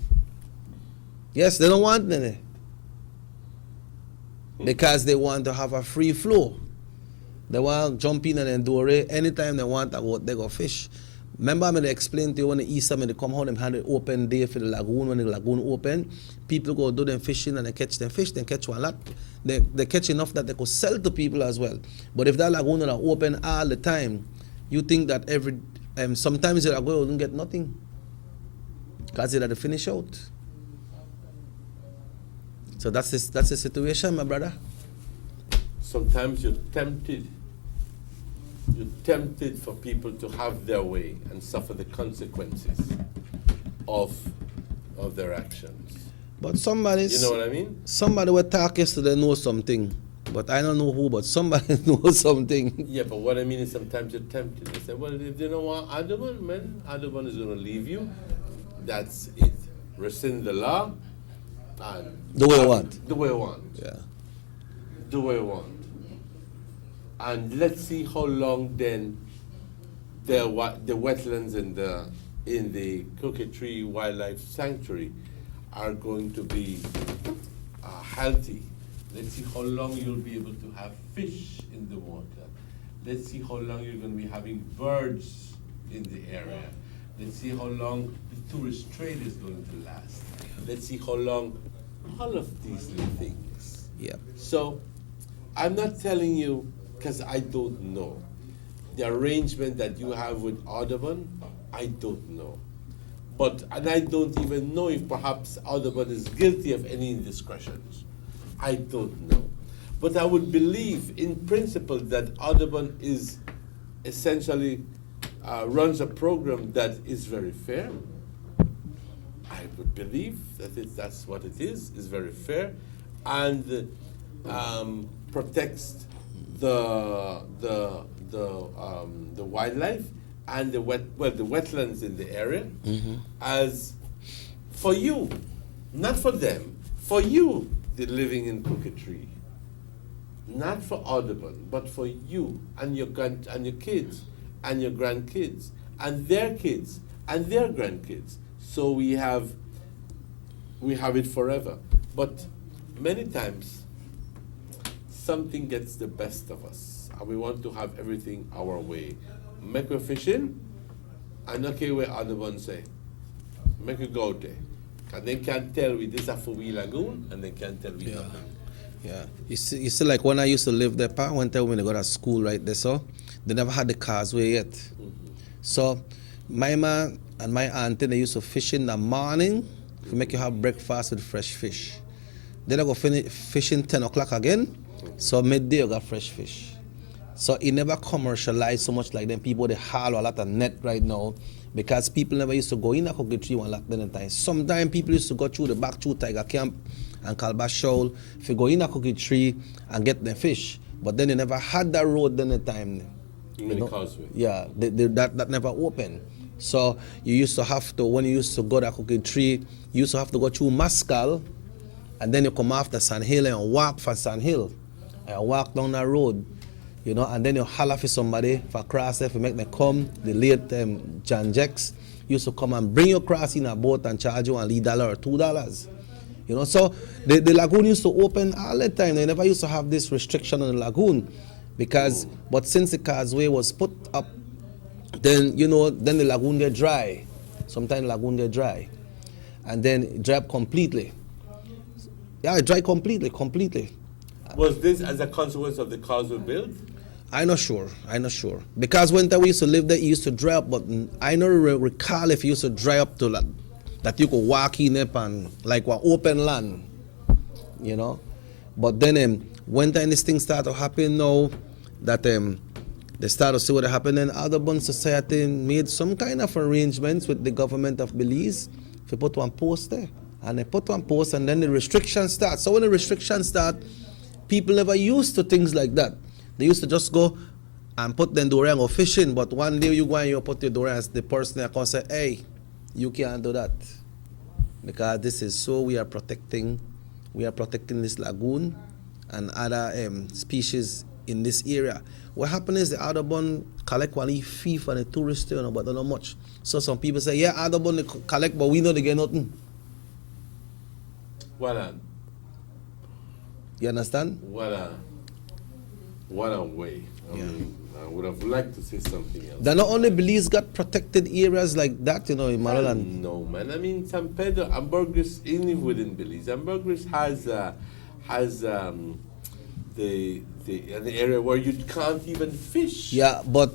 Yes, they don't want Nene. Because they want to have a free flow. They want to jump in and endure it. Anytime they want to go, they go fish. Remember, I'm going to explain to you when the Easter, when they come home, them had an open day for the lagoon. When the lagoon open, people go do them fishing and they catch them fish, then catch one lot. They catch enough that they could sell to people as well. But if that lagoon is open all the time, you think that sometimes the lagoon wouldn't get nothing. Because it had to finish out. So that's the situation, my brother. Sometimes you're tempted for people to have their way and suffer the consequences of their actions. But somebody, you know what I mean? Somebody will talk yesterday knows something, but I don't know who, but somebody knows something. Yeah, but what I mean is sometimes you're tempted. They say, well, if they don't want Audubon, man, Audubon is going to leave you. That's it. Rescind the law. And the way I want. The way I want. Yeah. The way I want. And let's see how long then the wetlands in the Crooked Tree Wildlife Sanctuary are going to be healthy. Let's see how long you'll be able to have fish in the water. Let's see how long you're going to be having birds in the area. Let's see how long the tourist trade is going to last. Let's see how long all of these little things. Yeah. So I'm not telling you because I don't know. The arrangement that you have with Audubon, I don't know. And I don't even know if perhaps Audubon is guilty of any indiscretions. I don't know. But I would believe in principle that Audubon is essentially runs a program that is very fair. I would believe that that's what it is very fair, and protects the wildlife and the wetlands in the area, as for you, not for them, for you, the living in Crooked Tree, not for Audubon, but for you and your kids and your grandkids and their kids and their grandkids. So we have it forever. But many times something gets the best of us, and we want to have everything our way. Make we fishing, and okay, where Audubon say, make we go there. And they can't tell we this is for we lagoon, and they can't tell we nothing. Yeah, you see, like when I used to live there, one time when I got to school right there, so they never had the causeway yet. So my man and my auntie, they used to fish in the morning to make you have breakfast with fresh fish. Then I go fishing 10 o'clock again, so midday you got fresh fish. So it never commercialized so much like them. People, they haul a lot of net right now because people never used to go in a Crooked Tree one lot then time. Sometimes people used to go through the back through Tiger Camp and Calabash Shoal if you go in a Crooked Tree and get the fish. But then they never had that road then the time. Causeway. Yeah, that never opened. So you used to have to, when you used to go to Crooked Tree, you used to have to go through Mascal, and then you come after Sand Hill and walk from Sand Hill and walk down that road, and then you holler for somebody for cross there, if you make them come. The late John Jex used to come and bring you across in a boat and charge you $1 or $2. So the lagoon used to open all the time. They never used to have this restriction on the lagoon but since the causeway was put up, then then the lagoon get dry. Sometimes the lagoon get dry, and then it dry up completely. Yeah, it dry completely. Was this as a consequence of the causeway build? I'm not sure. Because when we used to live there, it used to dry up, but I don't recall if it used to dry up to that you could walk in up and like what open land, But then when this thing started to happen now, that they started to see what happened, and Audubon Society made some kind of arrangements with the government of Belize to put one post there. And they put one post, and then the restrictions start. So when the restrictions start, people never used to things like that. They used to just go and put them door and go fishing, but one day you go and you put your door and the person there can say, hey, you can't do that. Because this is so we are protecting this lagoon and other species in this area. What happened is the Audubon collect one fee for the tourists, but not much. So some people say, yeah, Audubon they collect, but we know they get nothing. Well, you understand? Well, What a way. I mean, I would have liked to say something else. That not only Belize got protected areas like that, you know, in Maryland. No, man. I mean, San Pedro, Ambergris, even within Belize, Ambergris has an area where you can't even fish. Yeah, but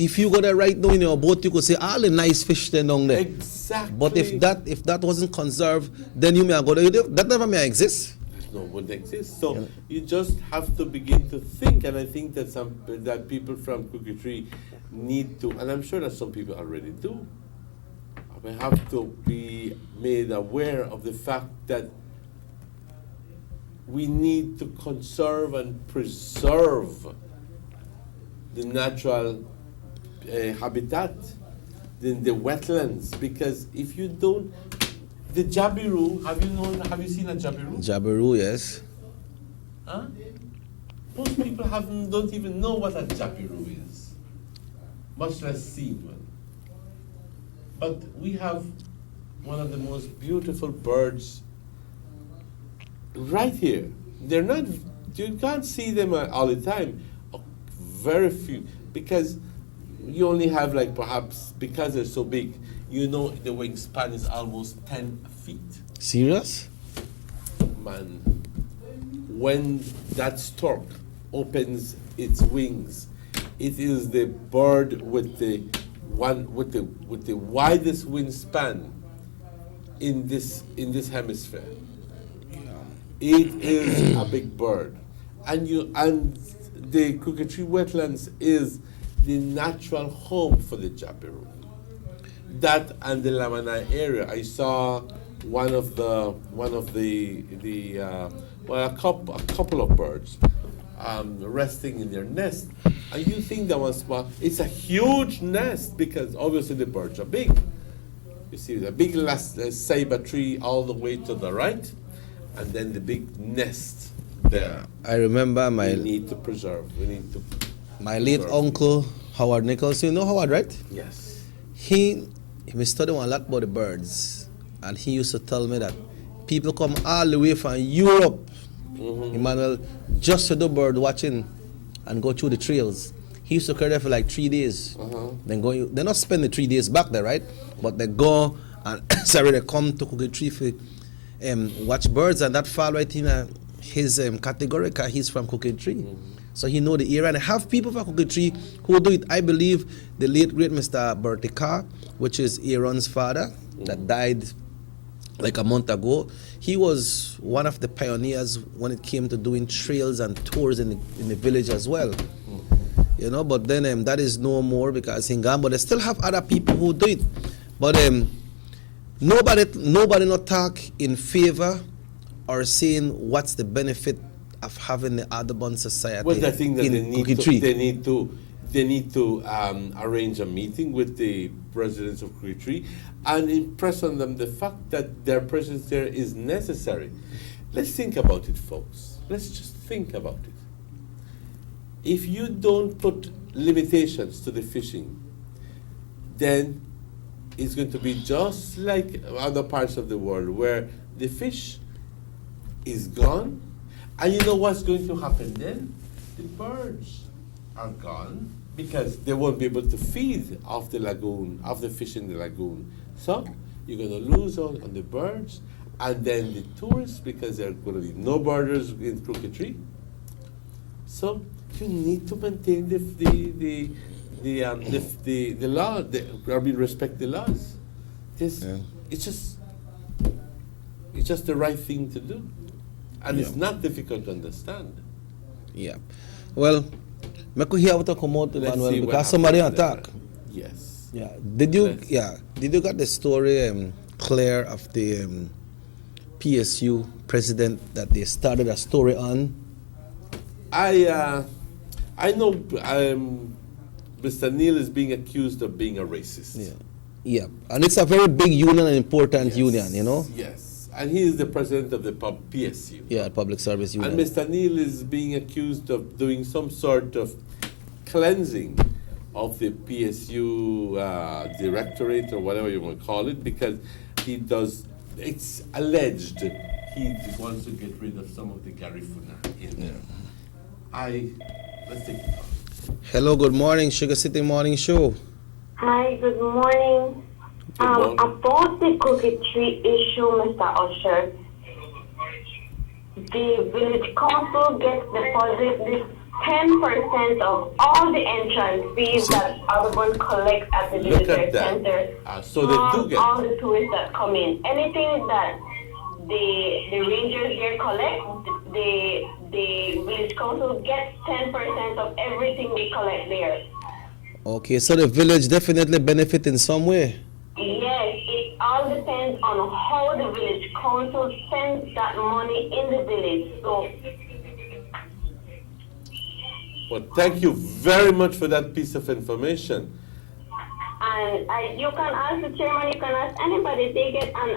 if you go there right now in your boat, you could see all the nice fish there down there. Exactly. But if that wasn't conserved, then you may go there. That never may exist. No, wouldn't exist. So you just have to begin to think, and I think that people from Cookie Tree need to, and I'm sure that some people already do. We have to be made aware of the fact that we need to conserve and preserve the natural habitat, the wetlands, because if you don't, the jabiru, have you seen a jabiru? Jabiru, yes. Huh? Most people don't even know what a jabiru is, much less seen one. But we have one of the most beautiful birds right here. They're not, you can't see them all the time. Very few, because you only have like perhaps, because they're so big, you know the wingspan is almost 10 feet. Serious? Man, when that stork opens its wings, it is the bird with the widest wingspan in this hemisphere. It is a big bird, and the Cookie Tree wetlands is the natural home for the jabiru. That and the Lamanai area. I saw a couple of birds resting in their nest, and you think that was small. It's a huge nest because obviously the birds are big. You see the big ceiba tree all the way to the right, and then the big nest there. I remember we need to preserve. My late uncle Howard Nichols. You know Howard, right? Yes. He studied a lot about the birds, and he used to tell me that people come all the way from Europe, Emmanuel, just to do bird watching and go through the trails. He used to carry there for like 3 days. Then they not spend the 3 days back there, right? But they go and they come to Cookie Tree for watch birds, and that fall right in his category, because he's from Cookie Tree. So he know the area, and I have people from Cookie Tree who do it. I believe the late great Mr. Bertie Carr, which is Aaron's father, that died like a month ago. He was one of the pioneers when it came to doing trails and tours in the village as well. You know, but then that is no more because he's gone. But they still have other people who do it. But nobody not talk in favor or saying what's the benefit of having the Audubon Society. Well, I think that in they need to arrange a meeting with the residents of Cookie Tree and impress on them the fact that their presence there is necessary. Let's think about it, folks. Let's just think about it. If you don't put limitations to the fishing, then it's going to be just like other parts of the world where the fish is gone. And you know what's going to happen then? The birds are gone because they won't be able to feed off the lagoon, off the fish in the lagoon. So you're going to lose out on the birds, and then the tourists, because there are going to be no birders in Cookie Tree. So you need to maintain the law. Respect the laws. It's just the right thing to do. And it's not difficult to understand. Yeah. Well, I could hear what I come out, Emmanuel, because somebody attack. Yes. Yeah. Did you get the story, Claire, of the PSU president that they started a story on? I know Mr. Neil is being accused of being a racist. Yeah. And it's a very big union and important union, you know? Yes. And he is the president of the PSU. Yeah, Public Service Union. And Mr. Neil is being accused of doing some sort of cleansing of the PSU directorate or whatever you want to call it, because it's alleged he wants to get rid of some of the Garifuna in there. I Let's take Hello, good morning, Sugar City Morning Show. Hi, good morning. About the Crooked Tree issue, Mr. Usher, the village council gets deposit 10% of all the entrance fees that Audubon collects at the visitor center. So they do get all the tourists that come in. Anything that the rangers here collect, the village council gets 10% of everything they collect there. Okay, so the village definitely benefit in some way. Yes, it all depends on how the village council spends that money in the village. So, well, thank you very much for that piece of information. and you can ask the chairman, you can ask anybody. They get, and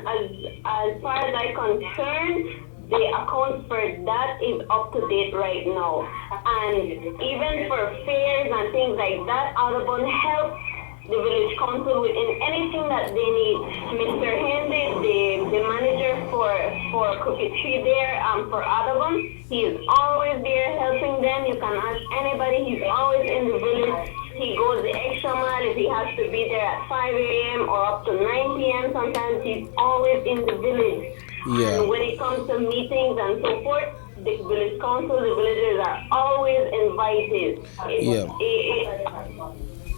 as far as I'm concerned, the account for that is up to date right now. And even for fairs and things like that, Audubon helps the village council with anything that they need. Mr. Hendy, the manager for Crooked Tree there, for Audubon, he is always there helping them. You can ask anybody. He's always in the village. He goes the extra mile if he has to be there at 5 a.m. or up to 9 p.m. Sometimes he's always in the village. Yeah. And when it comes to meetings and so forth, the village council, the villagers are always invited.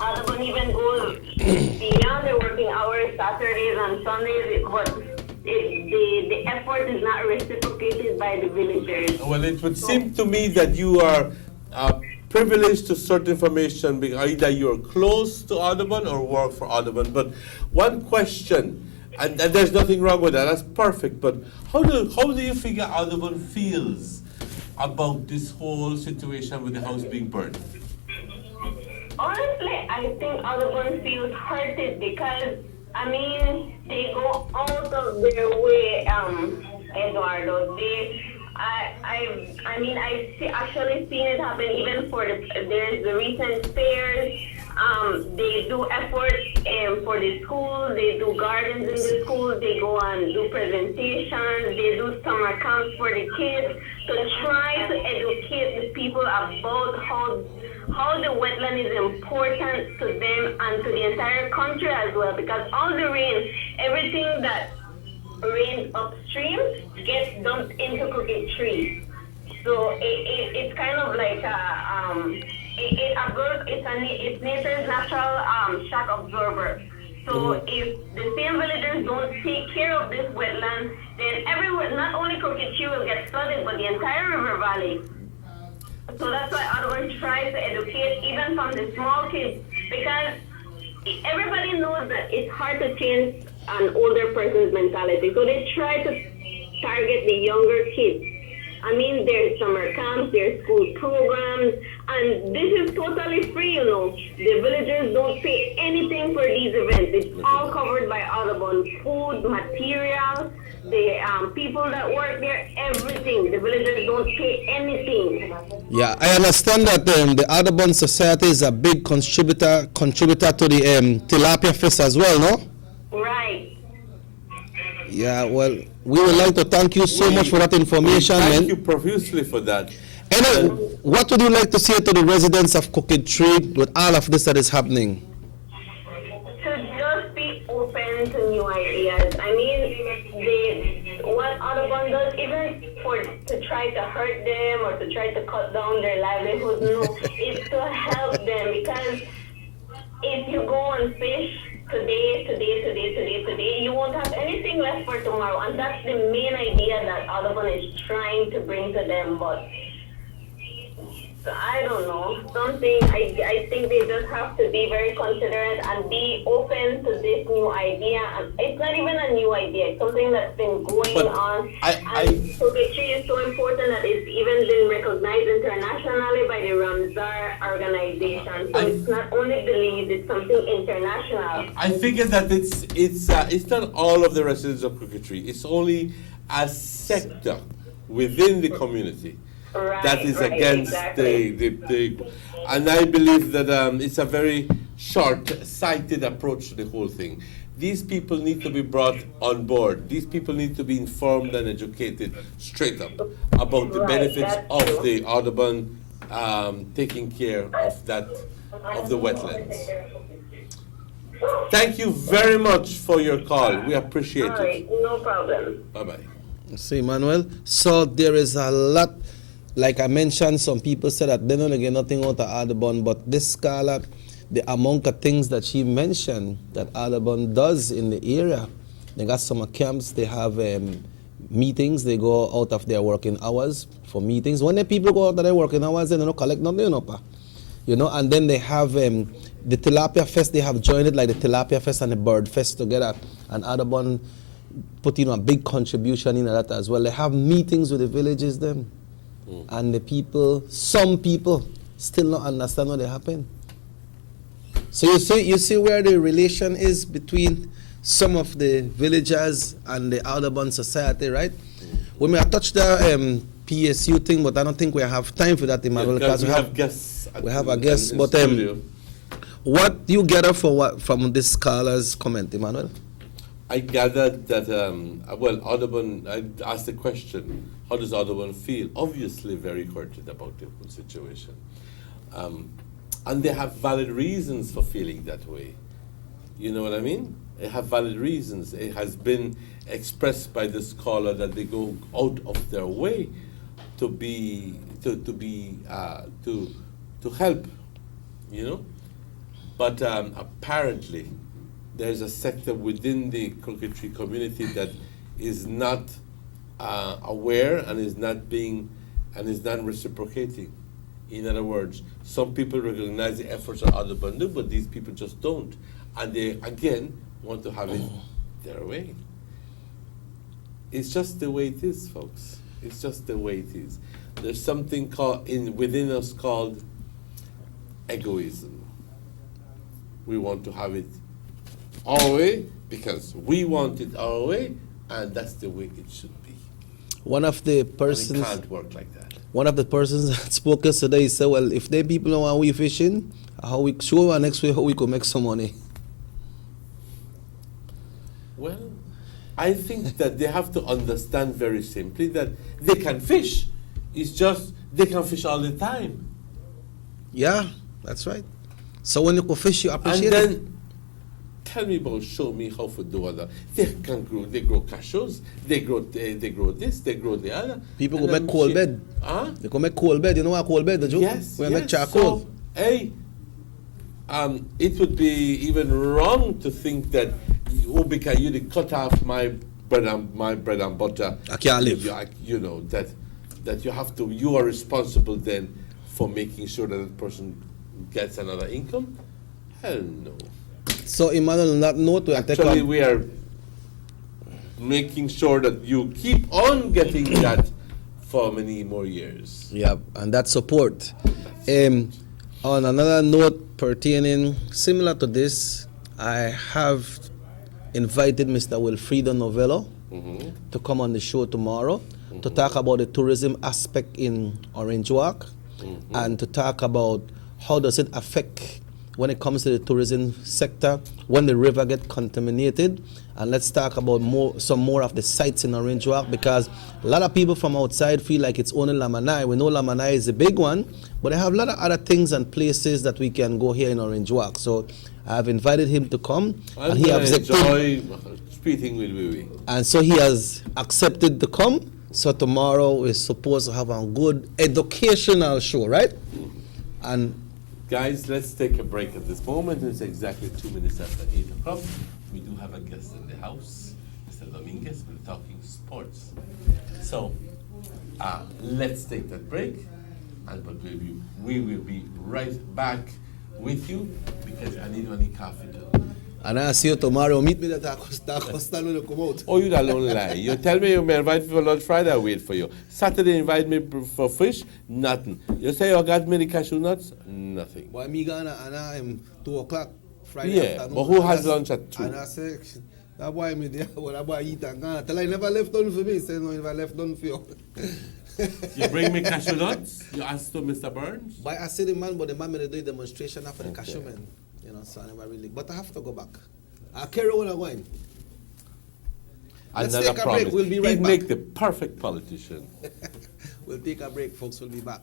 Audubon even goes beyond their working hours, Saturdays and Sundays, but the effort is not reciprocated by the villagers. Well, it would seem to me that you are privileged to certain information, because either you're close to Audubon or work for Audubon. But one question, and there's nothing wrong with that, that's perfect, but how do you figure Audubon feels about this whole situation with the house being burned? Honestly, I think Audubon feels hurted because, I mean, they go out of their way, Eduardo. I've actually seen it happen even for there's the recent fairs. They do efforts for the schools, they do gardens in the schools, they go and do presentations, they do summer camps for the kids to try to educate the people about how the wetland is important to them and to the entire country as well, because all the rain, everything that rains upstream gets dumped into Crooked Tree. So it's kind of like it's nature's natural shock absorber. So if the same villagers don't take care of this wetland, then everywhere, not only Crooked Tree will get flooded, but the entire river valley. So that's why Audubon tries to educate even from the small kids, because everybody knows that it's hard to change an older person's mentality. So they try to target the younger kids. I mean, there's summer camps, there's school programs, and this is totally free, you know. The villagers don't pay anything for these events. It's all covered by Audubon. Food, material, the people that work there, everything. The villagers don't pay anything. Yeah, I understand that the Audubon Society is a big contributor to the Tilapia Fest as well, no? Right. Yeah, well, we would like to thank you so much for that information. Thank you profusely for that. And what would you like to say to the residents of Crooked Tree with all of this that is happening? To just be open to new ideas. I mean, what Audubon does, even to try to hurt them or to try to cut down their livelihood, no, it's to help them, because if you go and fish today, you won't have anything left for tomorrow, and that's the main idea that Audubon is trying to bring to them. But I don't know, I think they just have to be very considerate and be open to this new idea. And it's not even a new idea, it's something that's been going on. And Crooked Tree is so important that it's even been recognized internationally by the Ramsar organization. So it's not only believed, it's something international. I figure that it's not all of the residents of Crooked Tree. It's only a sector within the community that is against the and I believe that it's a very short-sighted approach to the whole thing. These people need to be brought on board. These people need to be informed and educated straight up about the benefits of the Audubon taking care of that, of the wetlands. Thank you very much for your call. We appreciate All it. right, no problem. Bye-bye. See, Manuel. So there is a lot, like I mentioned, some people said that they don't get nothing out of Audubon, but this scholar, the amount of things that she mentioned that Audubon does in the area, they got summer camps, they have meetings, they go out of their working hours for meetings. When the people go out of their working hours, they don't collect nothing, you know, and then they have the Tilapia Fest, they have joined it, like the Tilapia Fest and the Bird Fest together, and Audubon put in a big contribution in that as well. They have meetings with the villages then, and the people, some people still not understand what they happen. So you see where the relation is between some of the villagers and the Audubon Society, right? We may have touched the PSU thing, but I don't think we have time for that, Emmanuel, because because we have guests. We have a guest, in but studio. what do you gather from this scholar's comment, Emmanuel? I gathered that, well, Audubon, I asked the question, how does Audubon feel? Obviously very hurted about the whole situation. And they have valid reasons for feeling that way. You know what I mean? They have valid reasons. It has been expressed by the scholar that they go out of their way to help, you know? But apparently, there's a sector within the coquetry community that is not aware and is not reciprocating. In other words, some people recognize the efforts of Audubon do, but these people just don't. And they, again, want to have it their way. It's just the way it is, folks. It's just the way it is. There's something within us called egoism. We want to have it our way because we want it our way, and that's the way it should be. One of the persons. And it can't work like that. One of the persons that spoke yesterday said, well, if they people don't want we fishing, how we show our next way how we could make some money. Well, I think that they have to understand very simply that they can fish. It's just they can fish all the time. Yeah, that's right. So when you go fish, you appreciate and then, it. Tell me about, show me how to do other. They grow cashews, they grow this, they grow the other. People go make coal bed. Huh? They go make coal bed. You know what coal bed, don't you? Yes, We yes. make charcoal. So, hey, it would be even wrong to think that, because you cut off my bread and butter. I can't live. You know, that you are responsible then for making sure that that person gets another income? Hell no. So, Emmanuel, on that note, Actually, we are making sure that you keep on getting that for many more years. Yeah, and that support. On another note pertaining, similar to this, I have invited Mr. Wilfredo Novello to come on the show tomorrow to talk about the tourism aspect in Orange Walk and to talk about how does it affect when it comes to the tourism sector, when the river gets contaminated. And let's talk about some more of the sites in Orange Walk, because a lot of people from outside feel like it's only Lamanai. We know Lamanai is the big one, but they have a lot of other things and places that we can go here in Orange Walk. So I've invited him to come. And he has enjoy speaking with Wiwi. And so he has accepted to come. So tomorrow we're supposed to have a good educational show, right? And guys, let's take a break at this moment. It's exactly 2 minutes after 8 o'clock. We do have a guest in the house, Mr. Dominguez. We're talking sports. So let's take that break, but we will be right back with you because I need any coffee too. And I see you tomorrow. Meet me at Costa when you come out. Oh, you don't lie. You tell me you may invite me for lunch Friday, I'll wait for you. Saturday, invite me for fish, nothing. You say you got me the cashew nuts, nothing. Boy, me gonna and I'm 2 o'clock Friday yeah, afternoon. But who has lunch at 2? And I say, that boy me there, well, that boy eat and gone. Tell I never left done for me. Say no, if I left done for you. You bring me cashew nuts? You asked to Mr. Burns? But I see the man, but the man made a demonstration after the cashew man. You know, so I never really. But I have to go back. I'll carry on going. Let's Another take a promise. break. We'll be right He'd back. make the perfect politician. We'll take a break, folks. We'll be back.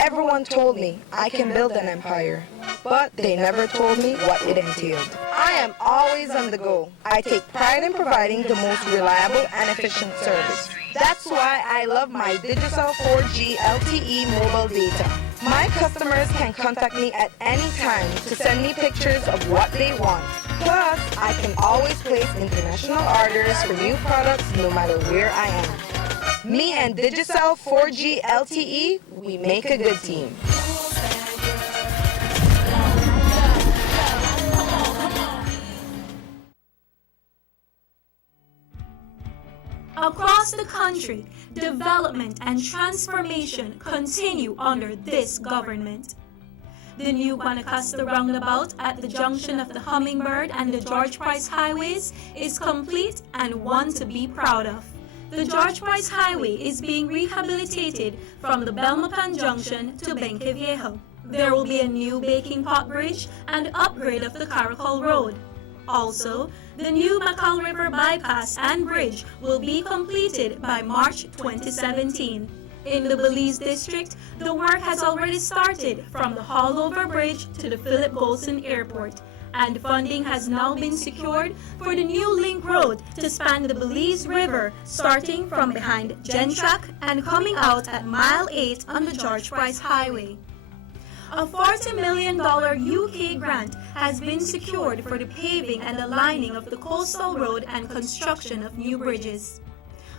Everyone told me I can build an empire, but they never told me what it entailed. I am always on the go. I take pride in providing the most reliable and efficient service. That's why I love my Digicel 4G LTE mobile data. My customers can contact me at any time to send me pictures of what they want. Plus, I can always place international orders for new products no matter where I am. Me and Digicel 4G LTE, we make a good team. Across the country, development and transformation continue under this government. The new Guanacaste roundabout at the junction of the Hummingbird and the George Price highways is complete and one to be proud of. The George Price Highway is being rehabilitated from the Belmopan Junction to Benque Viejo. There will be a new baking pot bridge and upgrade of the Caracol Road. Also, the new Macal River bypass and bridge will be completed by March 2017. In the Belize district, the work has already started from the Hallover Bridge to the Philip Golson Airport, and funding has now been secured for the new link road to span the Belize River, starting from behind Gentrack and coming out at Mile 8 on the George Price Highway. A $40 million UK grant has been secured for the paving and the lining of the coastal road and construction of new bridges.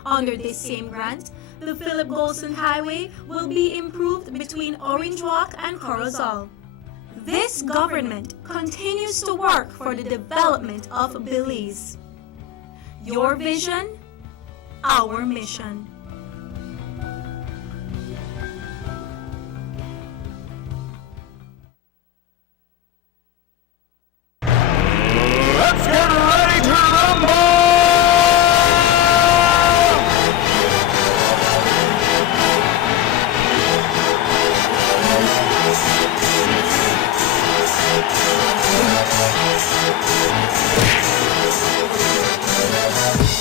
Under this same grant, the Philip Golson Highway will be improved between Orange Walk and Corozal. This government continues to work for the development of Belize. Your vision, our mission. Let's get ready to rumble!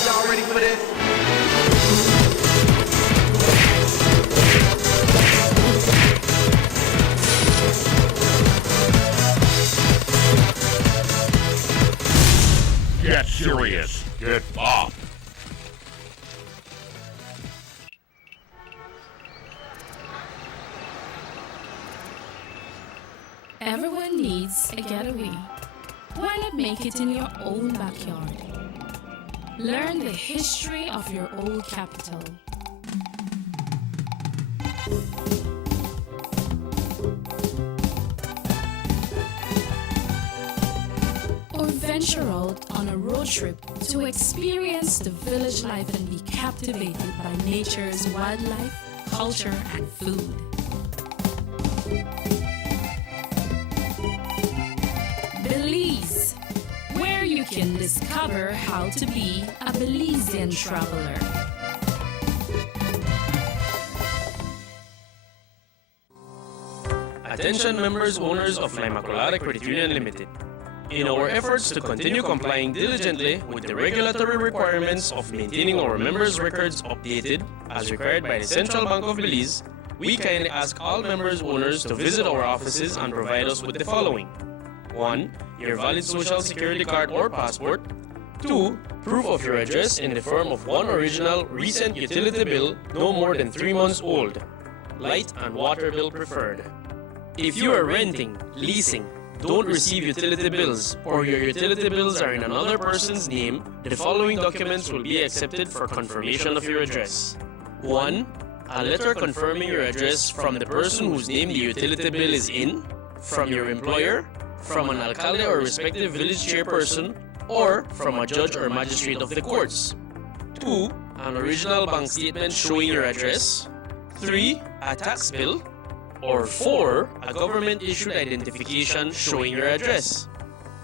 Y'all ready for this? Get serious. Get up. Everyone needs a getaway. Why not make it in your own backyard? Learn the history of your old capital. Or venture out on a road trip to experience the village life and be captivated by nature's wildlife, culture, and food. Belize, where you can discover how to be a Belizean traveler. Attention members owners of La Immaculada Credit Union Limited. In our efforts to continue complying diligently with the regulatory requirements of maintaining our members' records updated as required by the Central Bank of Belize, we kindly ask all members owners to visit our offices and provide us with the following. 1. Your valid social security card or passport. 2. Proof of your address in the form of one original recent utility bill no more than 3 months old. Light and water bill preferred. If you are renting, leasing, don't receive utility bills, or your utility bills are in another person's name, the following documents will be accepted for confirmation of your address. 1. A letter confirming your address from the person whose name the utility bill is in, from your employer, from an alcalde or respective village chairperson, or from a judge or magistrate of the courts. 2. An original bank statement showing your address. 3. A tax bill. Or 4. A government-issued identification showing your address.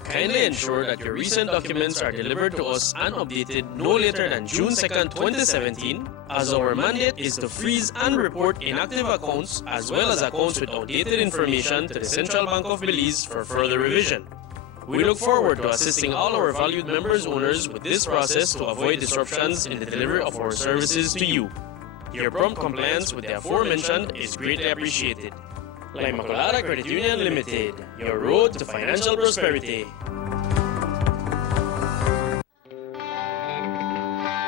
Kindly ensure that your recent documents are delivered to us and updated no later than June 2nd, 2017, as our mandate is to freeze and report inactive accounts as well as accounts with outdated information to the Central Bank of Belize for further revision. We look forward to assisting all our valued members owners with this process to avoid disruptions in the delivery of our services to you. Your prompt compliance with the aforementioned is greatly appreciated. La Immaculada Credit Union Limited, your road to financial prosperity.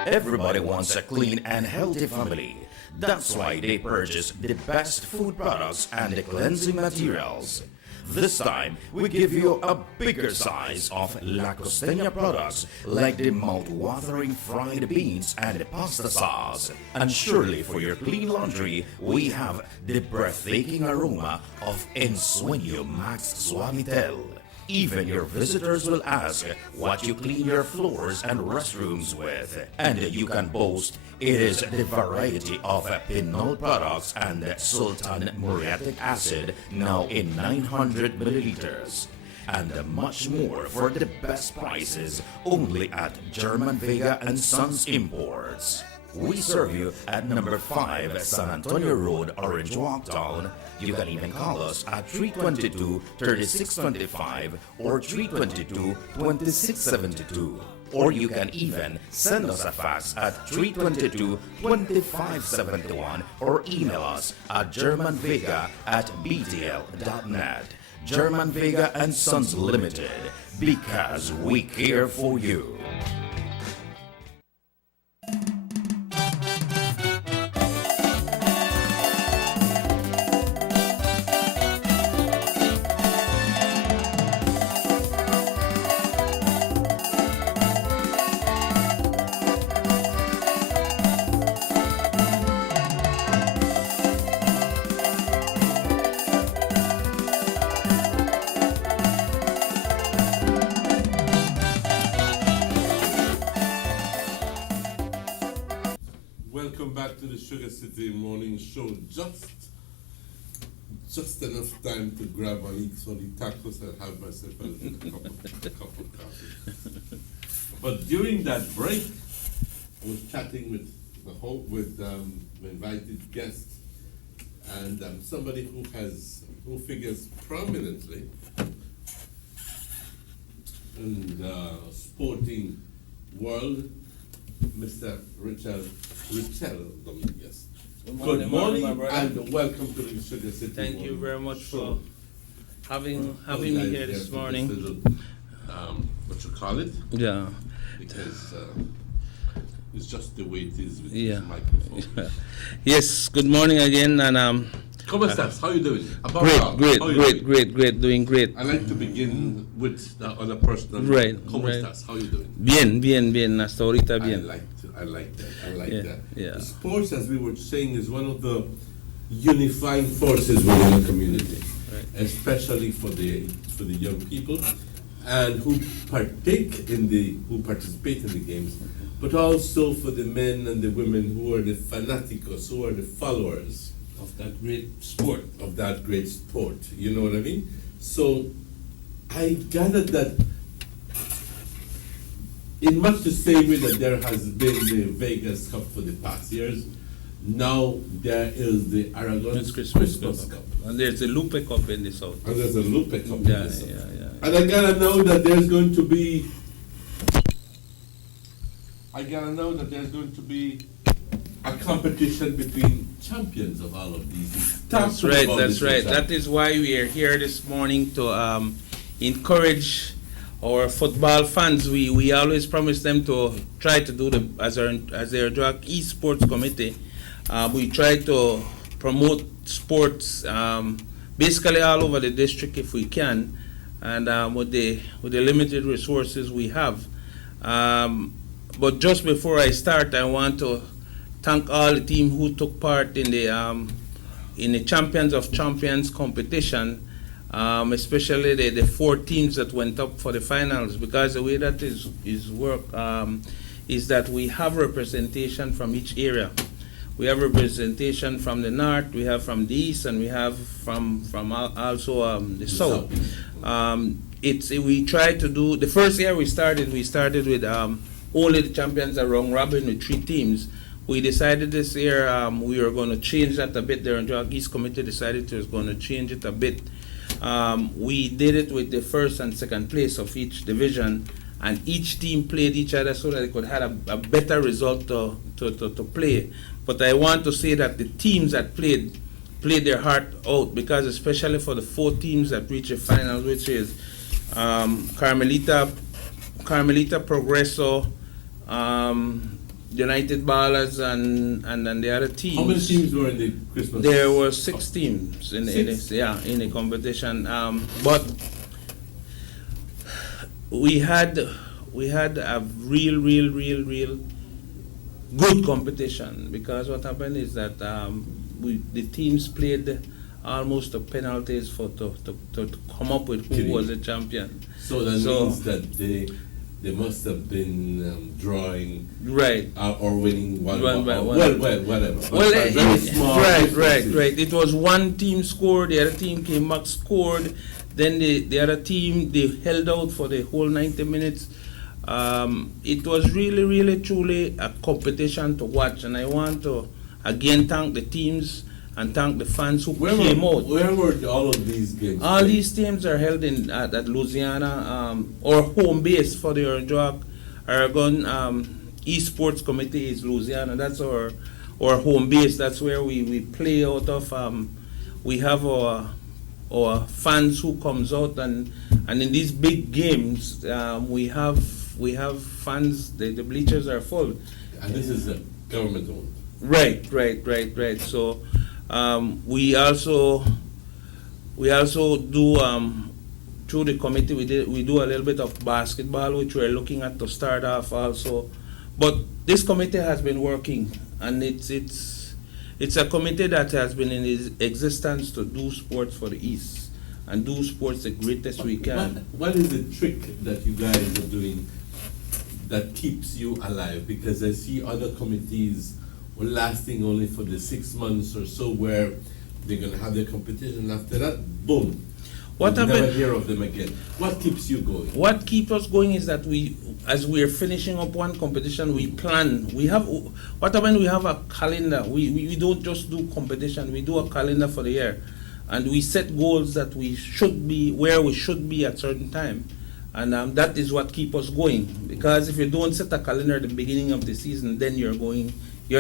Everybody wants a clean and healthy family. That's why they purchase the best food products and the cleansing materials. This time, we give you a bigger size of La Costeña products like the mouth-watering fried beans and the pasta sauce. And surely for your clean laundry, we have the breathtaking aroma of Ensueño Max Suavitel. Even your visitors will ask what you clean your floors and restrooms with. And you can boast it is the variety of Pinol products and Sultan muriatic acid now in 900 milliliters. And much more for the best prices only at German Vega and Sons Imports. We serve you at number 5 San Antonio Road, Orange Walk Town. You can even call us at 322-3625 or 322-2672. Or you can even send us a fax at 322-2571 or email us at germanvega@btl.net. German Vega and Sons Limited, because we care for you. Welcome back to the Sugar City Morning Show. Just enough time to grab and eat some tacos and have myself a cup of coffee. But during that break, I was chatting with the invited guest, and somebody who figures prominently in the sporting world, Mr. Richel Dominguez. Good morning, my brother. and welcome to the Sugar City. Thank you very much Show. for having me here this morning. What you call it? Yeah. Because it's just the way it is with Yeah. this microphone. Yes. Good morning again, and ¿Cómo estás? How are you doing? Great. Doing great. I like to begin with the other person. Right. ¿Cómo right. estás? How are you doing? Bien. Hasta ahorita bien. I like that. Yeah, yeah. Sports, as we were saying, is one of the unifying forces within a community, especially for the young people, and who participate in the games, but also for the men and the women who are the fanaticos, who are the followers Of that great sport. You know what I mean? So I gathered that in much the same way that there has been the Vegas Cup for the past years, now there is the Aragon Christmas Cup. And there's the Lupe Cup in the south. And there's a Lupe Cup in the south. Yeah. And I gotta know that there's going to be a competition between champions of all of these. That's right. That is why we are here this morning to encourage our football fans. We always promise them to try to do as their drug esports committee. We try to promote sports basically all over the district if we can, and with the limited resources we have. But just before I start, I want to thank all the team who took part in the Champions of Champions competition, especially the 4 teams that went up for the finals, because the way that is work is that we have representation from each area. We have representation from the north, we have from the east, and we have from also the south. We try to do, the first year we started with only the champions around robin with 3 teams. We decided this year we were going to change that a bit. The Drug East Committee decided it was going to change it a bit. We did it with the first and second place of each division, and each team played each other so that they could have a better result to play. But I want to say that the teams that played played their heart out, because especially for the 4 teams that reach the finals, which is Carmelita, Progreso, United Ballers, and the other teams. How many teams were in the Christmas? There were 6 teams in the competition. But we had a real good competition, because what happened is that the teams played almost the penalties to come up with who was the champion. So that means that they must have been drawing right or winning one by one. Well, whatever. Well, very small right. It was one team scored, the other team came back, scored, then the other team, they held out for the whole 90 minutes. It was really truly a competition to watch, and I want to again thank the teams and thank the fans who came out. Where were all of these games? All these teams are held at Louisiana, or home base for the Oregon Esports Committee is Louisiana. That's our home base. That's where we play out of. We have our fans who comes out, and in these big games we have fans. The bleachers are full. And this is government owned. Right. So we also do through the committee we do a little bit of basketball, which we're looking at to start off also. But this committee has been working, and it's a committee that has been in existence to do sports for the East and do sports the greatest we can. What is the trick that you guys are doing that keeps you alive? Because I see other committees were lasting only for the 6 months or so, where they're going to have their competition. After that, boom. What you happened? Never hear of them again. What keeps you going? What keeps us going is that as we are finishing up one competition, we plan. We have a calendar. We don't just do competition. We do a calendar for the year, and we set goals that we should be where we should be at certain time. And that is what keeps us going. Because if you don't set a calendar at the beginning of the season, then you're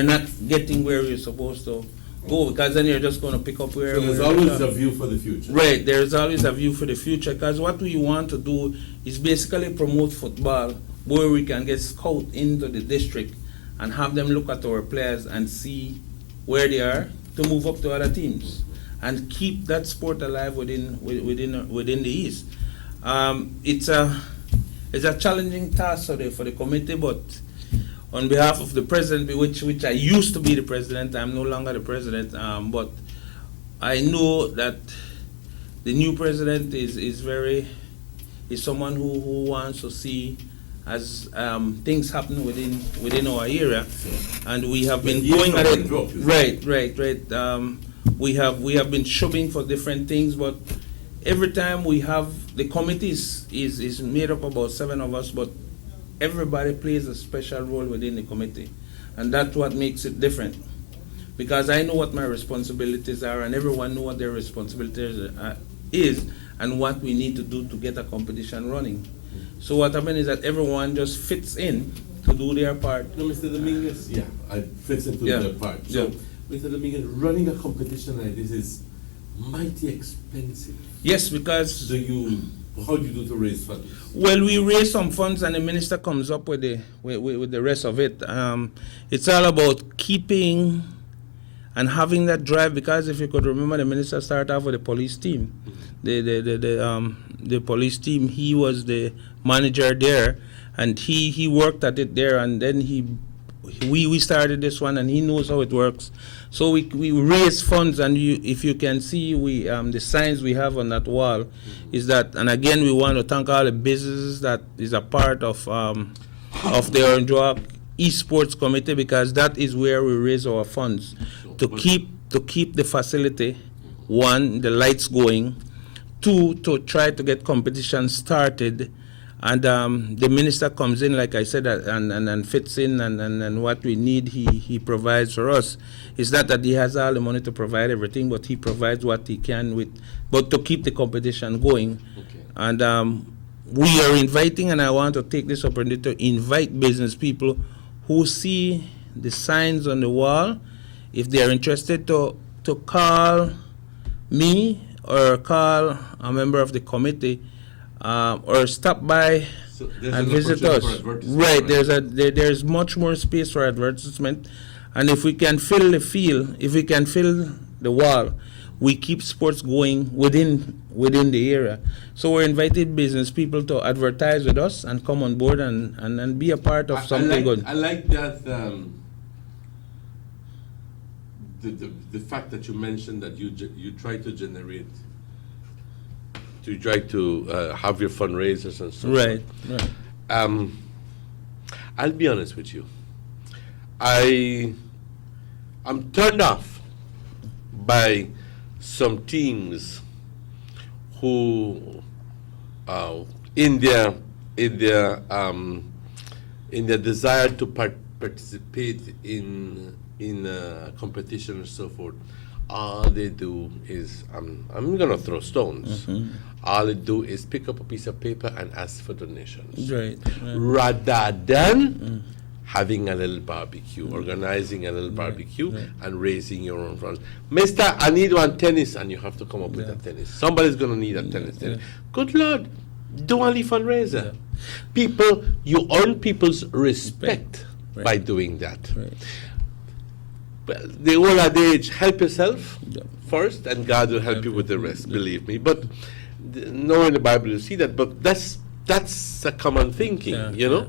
not getting where you're supposed to go, because then you're just going to pick up where. So there's always a view for the future. Right, there's always a view for the future, because what we want to do is basically promote football, where we can get scouts into the district and have them look at our players and see where they are to move up to other teams and keep that sport alive within the East. It's a challenging task for the committee, but on behalf of the president, which I used to be the president, I'm no longer the president, but I know that the new president is someone who wants to see as things happen within our area, and we have been going at it. Right. We have been shopping for different things, but every time we have the committee is made up about 7 of us, but everybody plays a special role within the committee, and that's what makes it different. Because I know what my responsibilities are, and everyone knows what their responsibilities is, and what we need to do to get a competition running. So what happens is that everyone just fits in to do their part. No, Mr. Dominguez, I fits into their part. So, Mr. Dominguez, running a competition like this is mighty expensive. Yes, because how do you do to raise funds? Well, we raise some funds, and the minister comes up with the rest of it. It's all about keeping and having that drive, because if you could remember, the minister started off with the police team. The police team, he was the manager there, and he worked at it there, and then we started this one, and he knows how it works. So we raise funds, and if you can see, the signs we have on that wall is that, and again, we want to thank all the businesses that is a part of the Orange Esports Committee, because that is where we raise our funds to keep the facility, 1, the lights going, 2, to try to get competition started. And the minister comes in, like I said, and fits in, and what we need, he provides for us. It's not that he has all the money to provide everything, but he provides what he can but to keep the competition going. Okay. And we are inviting, and I want to take this opportunity to invite business people who see the signs on the wall, if they are interested, to to call me or call a member of the committee or stop by and visit us. Right, there's much more space for advertisement, and if we can fill the field, if we can fill the wall, we keep sports going within the area. So we're inviting business people to advertise with us and come on board and be a part of something good. I like that the fact that you mentioned that you try to generate, you try to have your fundraisers and so right, forth. Right. I'll be honest with you. I'm turned off by some teams who, in their desire to participate in competition and so forth, all they do is I'm gonna throw stones. Mhm. All they do is pick up a piece of paper and ask for donations, Right, right. rather than having a little barbecue, organizing a little barbecue, and raising your own funds. Mister, I need one tennis, and you have to come up with a tennis. Somebody's going to need a tennis. Good Lord, do only fundraiser. People, you earn people's respect by doing that. Well, the old adage, help yourself first, and God will help you with the rest, believe me. But nowhere in the Bible you see that, but that's a common thinking, you know?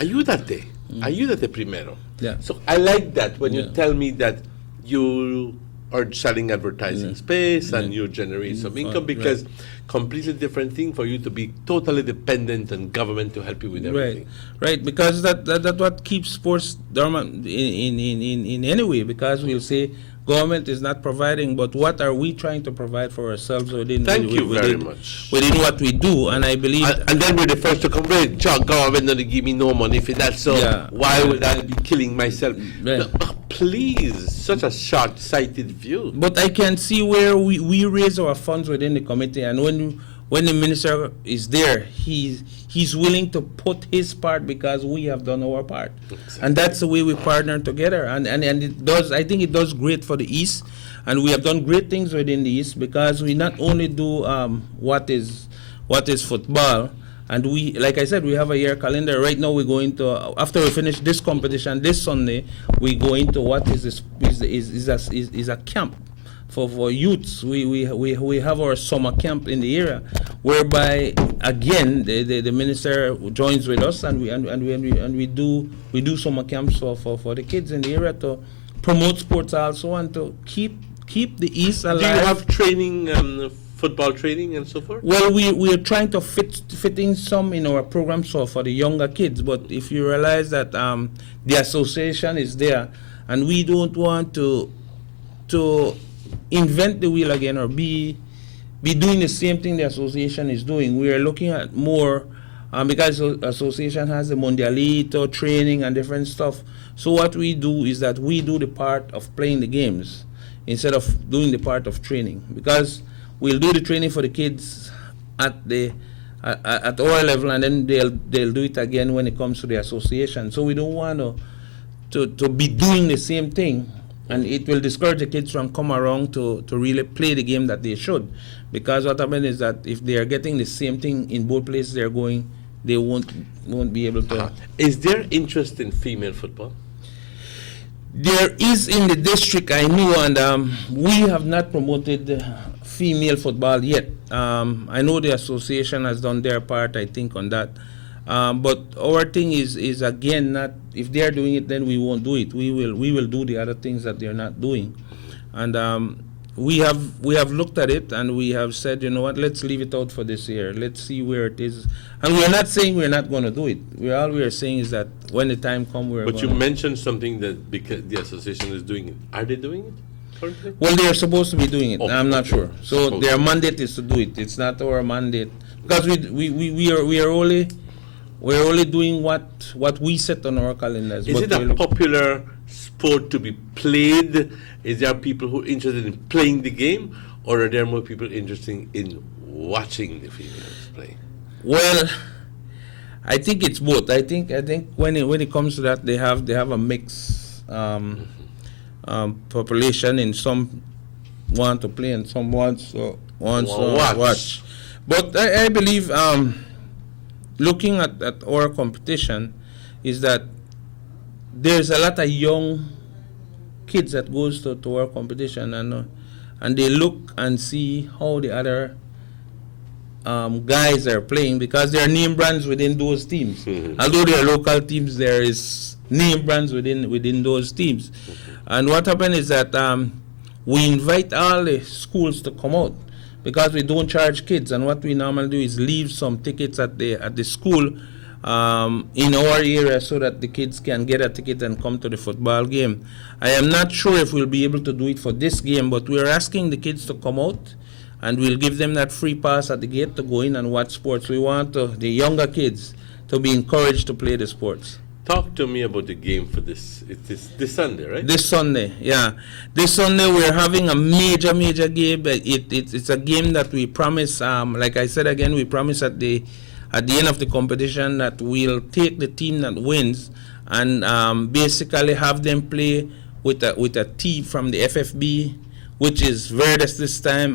Ayúdate. Ayúdate primero. Yeah. So I like that when you tell me that you are selling advertising space and you generate some income, because completely different thing for you to be totally dependent on government to help you with everything. Right, because that what keeps sports dormant in any way, because we'll say government is not providing, but what are we trying to provide for ourselves within Thank you very much. Within what we do, and I believe and then we're the first to complain, John, government doesn't give me no money for that, so why would I be killing myself? No, please, such a short-sighted view. But I can see where we raise our funds within the committee, and when the minister is there, he's willing to put his part because we have done our part. Exactly. And that's the way we partner together. And it does, I think it does great for the East, and we have done great things within the East, because we not only do what is football, and we, like I said, we have a year calendar. Right now we're going to, after we finish this competition this Sunday, we go into what is a camp for youths. We have our summer camp in the area, whereby again the minister joins with us, and we do summer camps for the kids in the area to promote sports also, and to keep the East alive. Do you have training, football training and so forth? Well, we are trying to fit in some in our programs for the younger kids, but if you realize that the association is there, and we don't want to invent the wheel again or be doing the same thing the association is doing. We are looking at more, because the association has the Mundialito training and different stuff. So what we do is that we do the part of playing the games instead of doing the part of training, because we'll do the training for the kids at our level, and then they'll do it again when it comes to the association. So we don't want to be doing the same thing, and it will discourage the kids from come around to really play the game that they should, because what happens is that if they are getting the same thing in both places they're going, they won't be able to. Is there interest in female football? There is in the district, I know, and we have not promoted female football yet. I know the association has done their part, I think, on that. But our thing is again, not if they are doing it, then we won't do it. We will do the other things that they're not doing, and we have looked at it, and we have said, you know what, let's leave it out for this year. Let's see where it is, and we're not saying we're not going to do it. All we are saying is that when the time comes, we're. But you mentioned something that because the association is doing it. Are they doing it currently? Well, they are supposed to be doing it. I'm not sure. So their mandate is to do it. It's not our mandate, because we're only doing what we set on our calendars. Is it a popular sport to be played? Is there people who are interested in playing the game, or are there more people interested in watching the females play? Well, I think it's both. I think when it comes to that, they have a mixed population. In some want to play and some wants to Watch. watch. But I believe looking at our competition is that there's a lot of young kids that goes to our competition and they look and see how the other guys are playing because there are name brands within those teams. Although they are local teams, there is name brands within those teams. And what happened is that we invite all the schools to come out because we don't charge kids. And what we normally do is leave some tickets at the school in our area so that the kids can get a ticket and come to the football game. I am not sure if we'll be able to do it for this game, but we're asking the kids to come out and we'll give them that free pass at the gate to go in and watch sports. We want the younger kids to be encouraged to play the sports. Talk to me about the game for this. It's this Sunday, right? This Sunday, yeah. This Sunday we're having a major game. It's a game that we promise. Like I said again, we promise at the end of the competition that we'll take the team that wins and basically have them play with a team from the FFB, which is Verdes this time.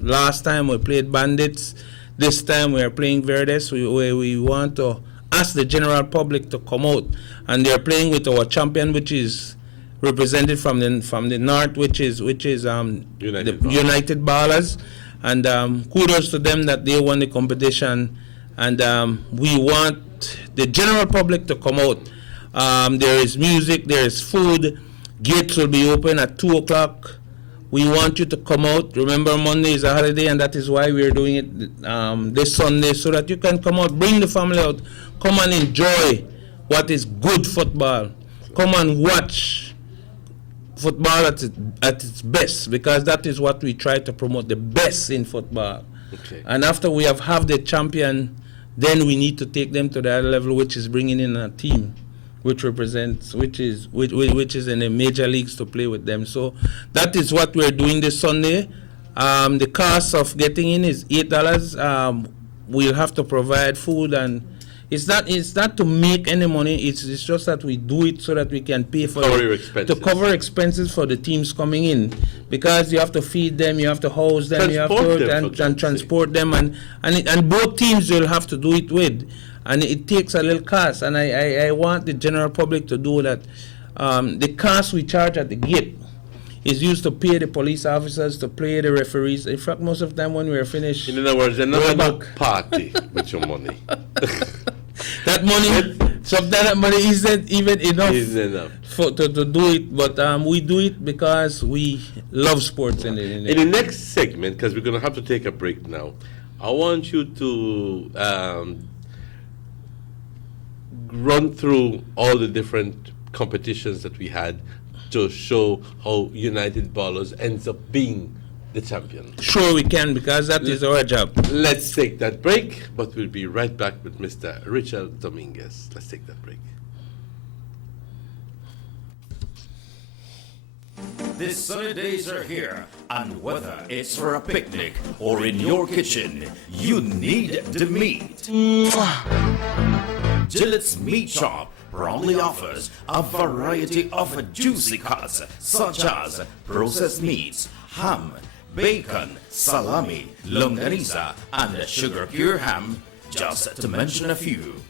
Last time we played Bandits. This time we are playing Verdes. We want to ask the general public to come out, and they're playing with our champion, which is represented from the north, which is United Ballers, and kudos to them that they won the competition, and we want the general public to come out. There is music, there is food, gates will be open at 2 o'clock. We want you to come out. Remember, Monday is a holiday, and that is why we're doing it this Sunday, so that you can come out, bring the family out, come and enjoy what is good football. Come and watch football at its best, because that is what we try to promote, the best in football. Okay. And after we have the champion, then we need to take them to the other level, which is bringing in a team which is in the major leagues to play with them. So that is what we're doing this Sunday. The cost of getting in is $8. We'll have to provide food, and it's not to make any money. It's just that we do it so that we can pay for to cover expenses for the teams coming in, because you have to feed them, you have to house them, you have to transport them, and both teams will have to do it with. And it takes a little cost, and I want the general public to do that. The cost we charge at the gate is used to pay the police officers, to pay the referees. In fact, most of the time when we're finished, in other words, they're not about party with your money. That money, sometimes that money isn't even enough, to do it. But we do it because we love sports. In the next segment, because we're going to have to take a break now, I want you to run through all the different competitions that we had to show how United Ballers ends up being the champion. Sure we can, because that is our job. Let's take that break, but we'll be right back with Mr. Richard Dominguez. Let's take that break. The sunny days are here, and whether it's for a picnic or in your kitchen, you need the meat. Gillette's Meat Shop proudly offers a variety of juicy cuts, such as processed meats, ham, bacon, salami, longaniza, and sugar cure ham, just to mention a few.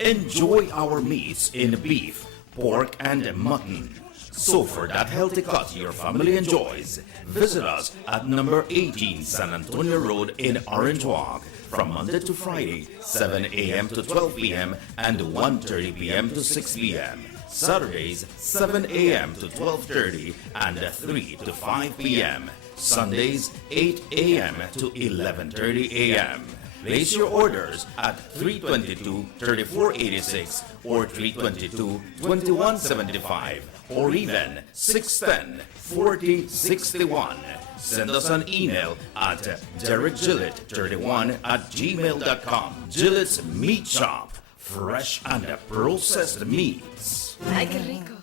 Enjoy our meats in beef, pork, and mutton. So for that healthy cut your family enjoys, visit us at number 18 San Antonio Road in Orange Walk, from Monday to Friday, 7 a.m. to 12 p.m. and 1:30 p.m. to 6 p.m. Saturdays, 7 a.m. to 12:30 and 3 to 5 p.m. Sundays, 8 a.m. to 11:30 a.m. Place your orders at 322-3486 or 322-2175 or even 610-4061. Send us an email at DerekGillett31@gmail.com. Gillette's Meat Shop, fresh and processed meats. Ay, qué rico.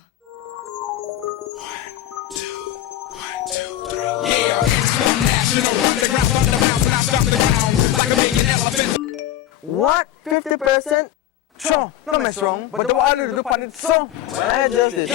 What? 50%? Sure, not my strong, but the water to do pan it so. When I just did,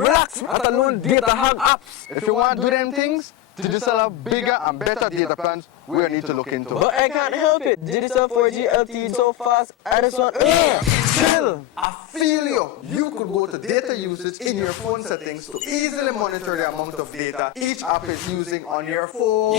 relax, let alone data hog apps. If you want to do them things, Digicel have bigger and better data plans we need to look into. But I can't help it. Digicel 4G LTE so fast, I just want chill. I feel you. You could go to data usage in your phone settings to easily monitor the amount of data each app is using on your phone.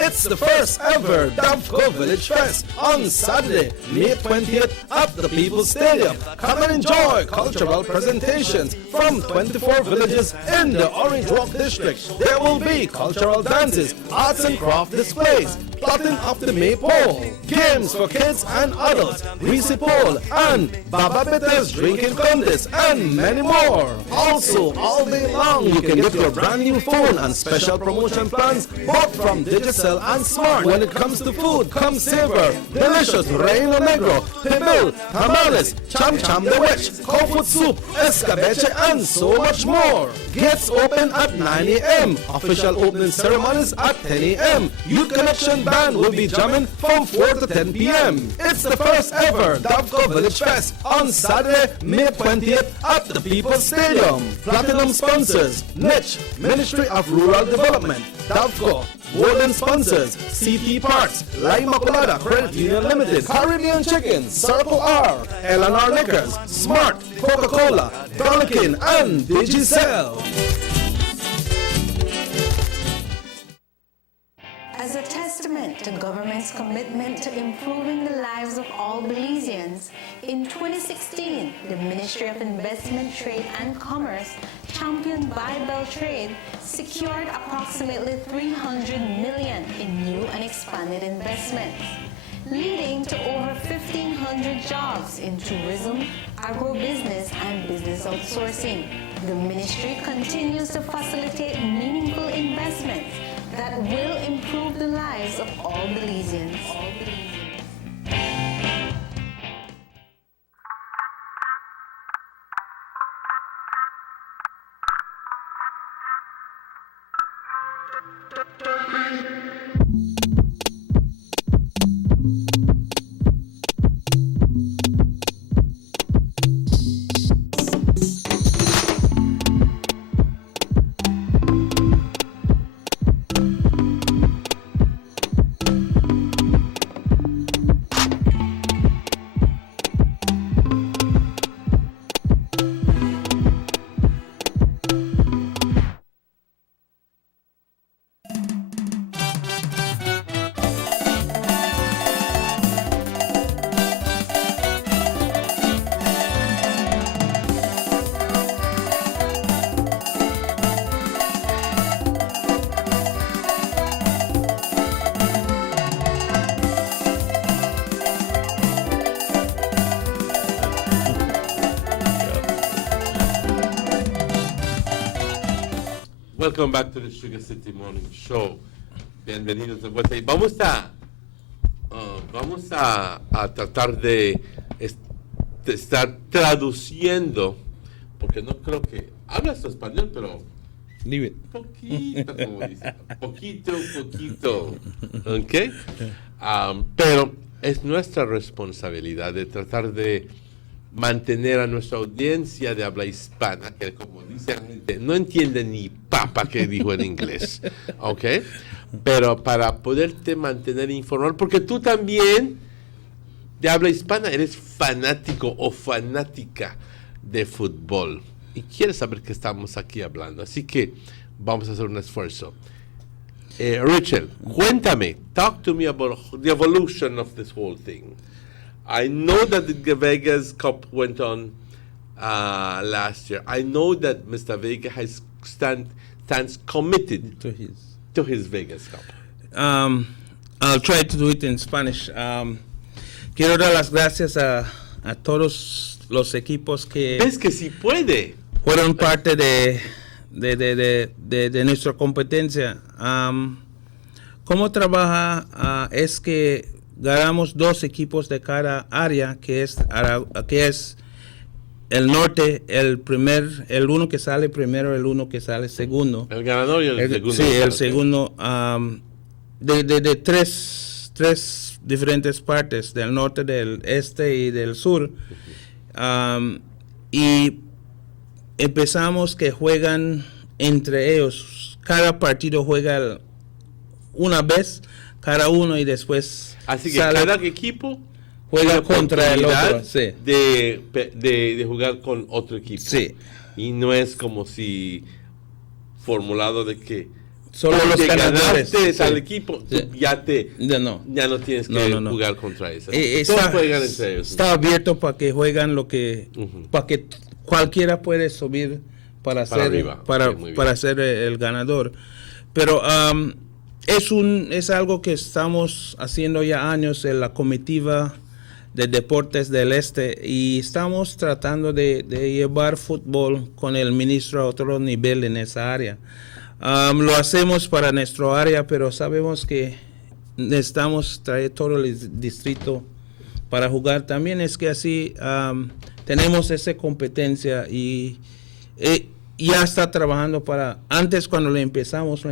It's the first ever Davco Village Fest on Saturday, May 20th at the People's Stadium. Come and enjoy cultural presentations from 24 villages in the Orange Walk district. There will be cultural dances, arts and craft displays, plotting of the maypole, games for kids and adults, greasy pole, and Baba Bitters drinking contest, and many more. Also, all day long, you can get your brand new phone and special promotion plans both from Digicel and Smart. When it comes to food, come savor delicious Reino Negro, pibil, tamales, cham cham de witch, cow foot soup, escabeche, and so much more. Gates open at 9 a.m. Official opening ceremonies at 10 a.m. Youth Connection Band will be jamming from 4 to 10 p.m. It's the first ever Davco Village Fest on Saturday, May 20th at the People's Stadium. Platinum sponsors, Niche, Ministry of Rural Development, Davco. Golden sponsors, CT Parks, La Immaculada Credit Union Limited, Caribbean Chicken, Circle R, L&R Liquors, Smart, Coca-Cola, Donikin, and Digicel. As a testament to government's commitment to improving the lives of all Belizeans, in 2016, the Ministry of Investment, Trade and Commerce, championed by Beltrade, secured approximately $300 million in new and expanded investments, leading to over 1,500 jobs in tourism, agribusiness, and business outsourcing. The ministry continues to facilitate meaningful investments that will improve the lives of all Belizeans. Welcome back to the Sugar City Morning Show. Bienvenidos de vuelta. Y vamos a tratar de estar traduciendo, porque no creo que hablas español, pero poquito, como dice, poquito, ¿ok? Pero es nuestra responsabilidad de tratar de mantener a nuestra audiencia de habla hispana, que como dice la gente, no entiende ni papa que dijo en inglés, ¿ok? Pero para poderte mantener informado, porque tú también de habla hispana eres fanático o fanática de fútbol y quieres saber qué estamos aquí hablando, así que vamos a hacer un esfuerzo. Rachel, cuéntame, talk to me about the evolution of this whole thing. I know that the Vegas Cup went on last year. I know that Mr. Vega stands committed to his Vegas Cup. I'll try to do it in Spanish. Quiero dar las gracias a todos los equipos que ¿Ves que sí puede? Fueron parte de nuestra competencia. ¿Cómo trabaja? Es que ganamos 2 equipos de cada área, que es el norte, el uno que sale primero, el uno que sale segundo. El ganador y el segundo. Sí, el segundo. de tres diferentes partes, del norte, del este y del sur. Y empezamos que juegan entre ellos. Cada partido juega una vez, cada uno, y después Así que sale, cada equipo juega tiene contra el oportunidad otro. Sí. de jugar con otro equipo. Sí. Y no es como si formulado de que Solo los porque ganadores. ganaste Sí. al equipo, tú ya no tienes que jugar contra eso. Todos juegan entre ellos. Está abierto para que juegan para que cualquiera puede subir para ser el ganador. Pero es algo que estamos haciendo ya años en la comitiva de deportes del este, y estamos tratando de llevar fútbol con el ministro a otro nivel en esa área. Lo hacemos para nuestro área, pero sabemos que necesitamos traer todo el distrito para jugar. También es que así tenemos esa competencia, y ya está trabajando para... Antes cuando lo empezamos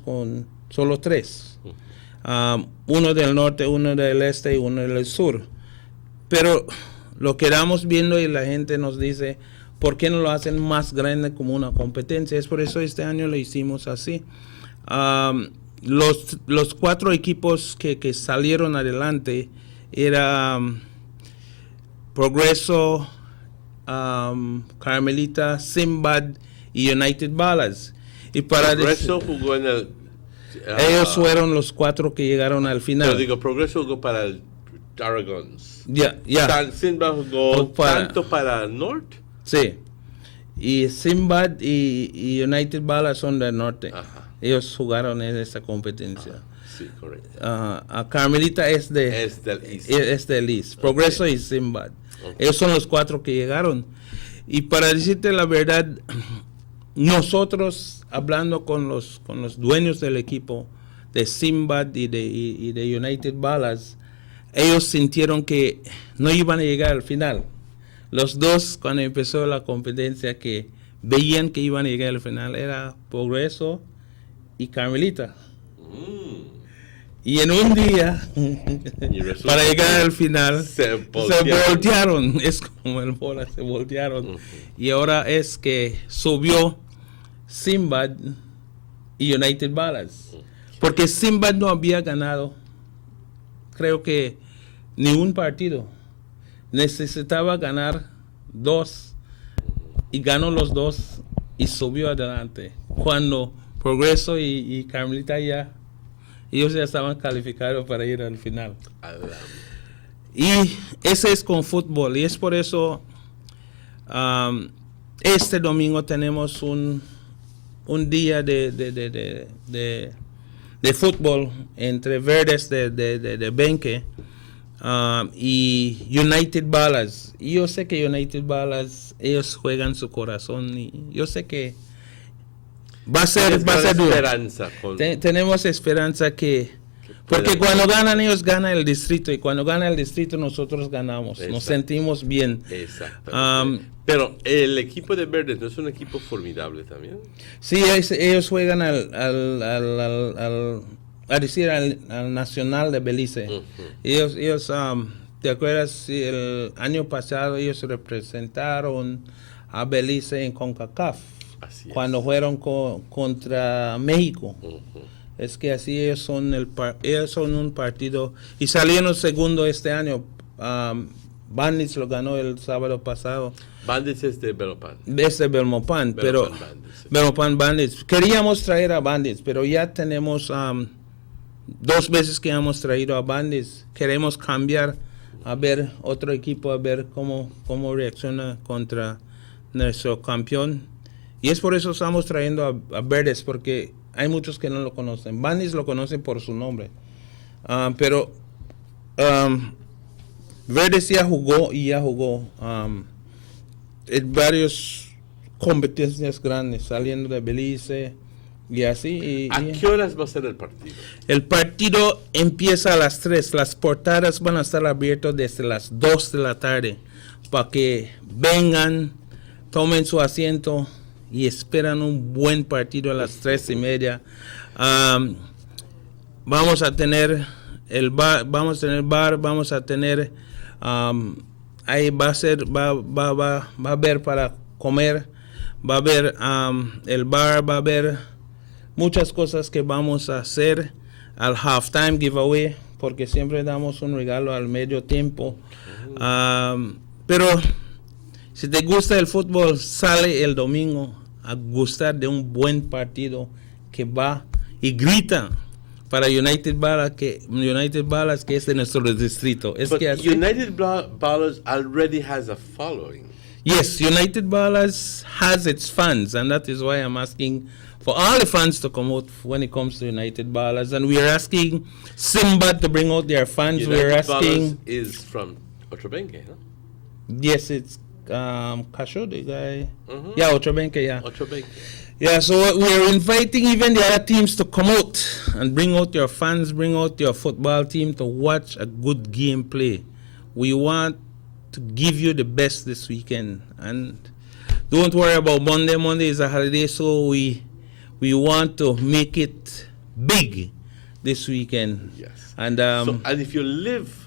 con solo 3. Uno del norte, uno del este y uno del sur. Pero lo quedamos viendo y la gente nos dice, ¿por qué no lo hacen más grande como una competencia? Es por eso este año lo hicimos así. Los 4 equipos que salieron adelante era Progreso, Carmelita, Simbad y United Balas. Y para Progreso jugó en el... ellos fueron los 4 que llegaron al final. Pero digo, Progreso jugó para el Dragons. Ya. Simbad jugó tanto para North. Sí. Y Simbad y United Balas son del norte. Ajá. Ellos jugaron en esta competencia. Sí, correcto. A Carmelita es del East. Progreso y Simbad. Ellos son los 4 que llegaron. Y para decirte la verdad, nosotros hablando con los dueños del equipo de Simbad y de United Balas, ellos sintieron que no iban a llegar al final. Los dos, cuando empezó la competencia, que veían que iban a llegar al final, era Progreso y Carmelita. Y en un día, para llegar al final, se voltearon. Es como el bola, se voltearon. Y ahora es que subió Simbad y United Balas. Porque Simbad no había ganado, creo que, ni un partido. Necesitaba ganar 2 y ganó los 2 y subió adelante. Cuando Progreso y Carmelita ellos ya estaban calificados para ir al final. Y ese es con fútbol, y es por eso este domingo tenemos un día de fútbol entre Verdes de Benque y United Balas. Y yo sé que United Balas, ellos juegan su corazón, y yo sé que va a ser duro. Tenemos esperanza porque cuando ganan ellos, gana el distrito, y cuando gana el distrito nosotros ganamos. Nos sentimos bien. Pero el equipo de Verdes no es un equipo formidable también. Sí, ellos juegan al Nacional de Belice. Ellos ¿te acuerdas? El año pasado ellos representaron a Belice en CONCACAF cuando fueron contra México. Es que así ellos son un partido, y salieron segundo este año. Bandits lo ganó el sábado pasado. Bandits es de Belmopan. Es de Belmopan, pero Belmopan Bandits. Queríamos traer a Bandits, pero ya tenemos 2 veces que hemos traído a Bandits. Queremos cambiar, a ver otro equipo, a ver cómo reacciona contra nuestro campeón. Y es por eso estamos trayendo a Verdes, porque hay muchos que no lo conocen. Bandits lo conocen por su nombre. Pero Verdes ya jugó en varias competencias grandes, saliendo de Belice y así. ¿A qué horas va a ser el partido? El partido empieza a las 3. Las portadas van a estar abiertas desde las 2 de la tarde para que vengan, tomen su asiento y esperan un buen partido a las 3:30. vamos a tener el bar, vamos a tener ahí va a haber para comer, va a haber el bar, va a haber muchas cosas que vamos a hacer al halftime giveaway, porque siempre damos un regalo al medio tiempo. Pero si te gusta el fútbol, sale el domingo a gustar de un buen partido que va y grita para United Balas, que es de nuestro distrito. Es But que así, United Ballers already has a following. yes, United Balas has its fans, and that is why I'm asking for all the fans to come out when it comes to United Balas. And we are asking Simba to bring out their fans. United We're asking... Ballers is from Otrobenke, huh? Yes, it's Kasho, the guy. Yeah, Otrobenke, yeah. Otrobenke. Yeah, so we're inviting even the other teams to come out and bring out your fans, bring out your football team to watch a good game play. We want to give you the best this weekend. And don't worry about Monday. Monday is a holiday, so we want to make it big this weekend. Yes. And and if you live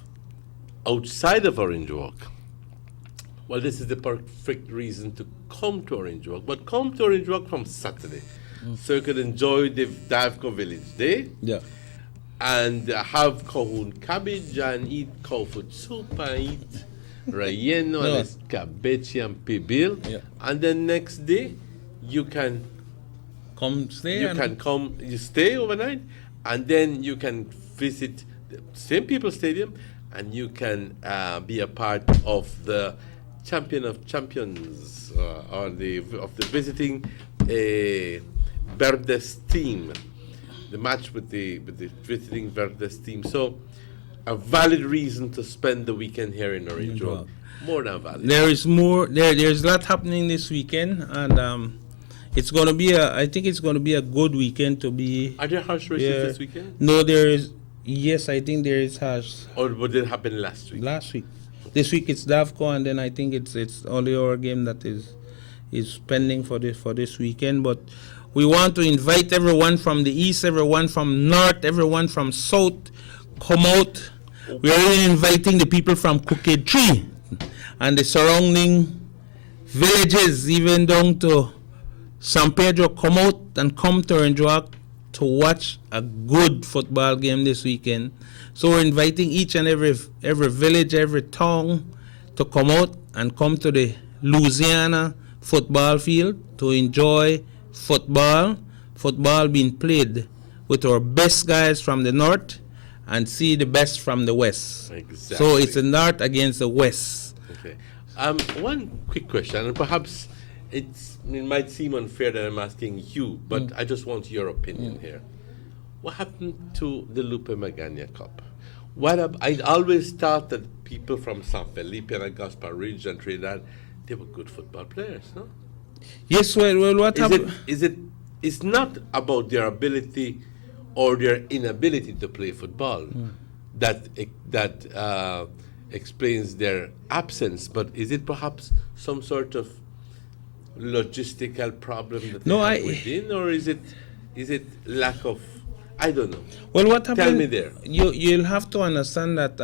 outside of Orange Walk, well, this is the perfect reason to come to Orange Walk. But come to Orange Walk from Saturday, so you can enjoy the Davco Village Day. Yeah. And have Cahoon cabbage and eat cow food soup and eat relleno and escabeche and pibil. Yeah. And then next day, you can stay. You stay overnight, and then you can visit the St. People's Stadium, and you can be a part of the Champion of Champions of the visiting Verdes team, the match with the visiting Verdes team. So, a valid reason to spend the weekend here in Orange Walk. More than valid. There is more. There's a lot happening this weekend, and it's going to be I think it's going to be a good weekend to be. Are there horse races this weekend? No, there is. Yes, I think there is horse. Or what did happen last week? Last week. This week it's Davco, and then I think it's only our game that is pending for this weekend. But we want to invite everyone from the east, everyone from north, everyone from south, come out. We are really inviting the people from Crooked Tree and the surrounding villages, even down to San Pedro, come out and come to Orange Walk to watch a good football game this weekend. So we're inviting each and every village, every town to come out and come to the Louisiana football field to enjoy football being played with our best guys from the north and see the best from the west. Exactly. So it's the north against the west. Okay. One quick question, and perhaps it might seem unfair that I'm asking you, but I just want your opinion here. What happened to the Lupe Magana Cup? I always thought that people from San Felipe and Gaspar Ridge and Trinidad, they were good football players, no? Yes, well, what happened? It's not about their ability or their inability to play football that explains their absence, but is it perhaps some sort of logistical problem that they have within, or is it lack of? I don't know. Well, what happened? Tell me there. You'll have to understand that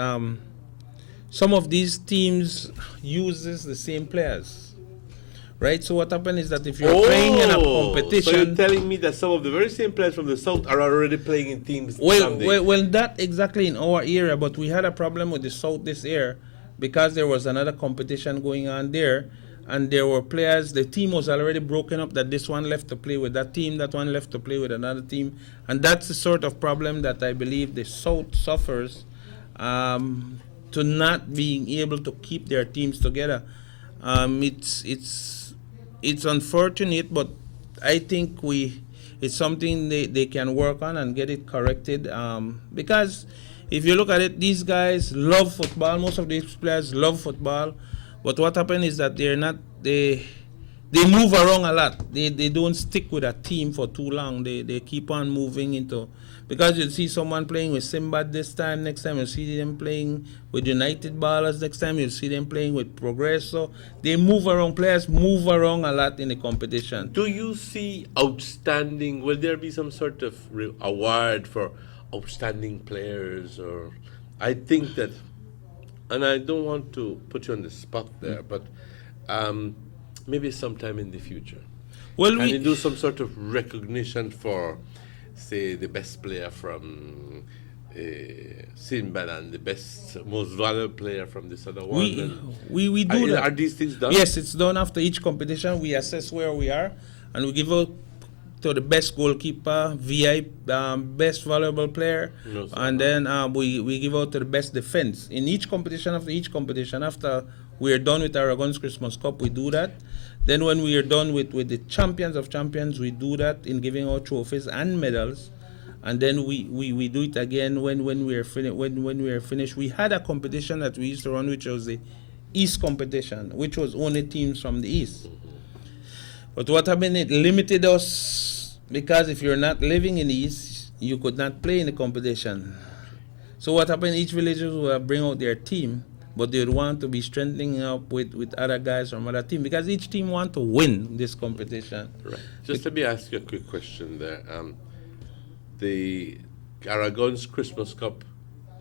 some of these teams uses the same players, right? So what happened is that if you're playing in a competition, so you're telling me that some of the very same players from the south are already playing in teams. Well, that exactly in our area, but we had a problem with the south this year because there was another competition going on there. And there were players, the team was already broken up, that this one left to play with that team, that one left to play with another team. And that's the sort of problem that I believe the South suffers to not being able to keep their teams together. It's unfortunate, but I think it's something they can work on and get it corrected. Because if you look at it, these guys love football. Most of these players love football. But what happened is that they move around a lot. They don't stick with a team for too long. They keep on moving into, because you see someone playing with Simbad this time, next time you see them playing with United Ballers, next time you see them playing with Progreso. They move around, players move around a lot in the competition. Do you see outstanding, will there be some sort of award for outstanding players, or I think that, and I don't want to put you on the spot there, but maybe sometime in the future. Well, can you do some sort of recognition for, say, the best player from Sinbad and the best, most valuable player from this other one? We do that. Are these things done? Yes, it's done after each competition. We assess where we are, and we give out to the best goalkeeper, VIP, best valuable player, and then we give out to the best defense. In each competition, after we're done with Aragon's Christmas Cup, we do that. Then when we are done with the champions of champions, we do that in giving out trophies and medals. And then we do it again when we are finished. We had a competition that we used to run, which was the East competition, which was only teams from the East. But what happened, it limited us, because if you're not living in the East, you could not play in the competition. So what happened, each villager will bring out their team, but they would want to be strengthening up with other guys from other teams, because each team want to win this competition. Right. Just let me ask you a quick question there. The Aragon's Christmas Cup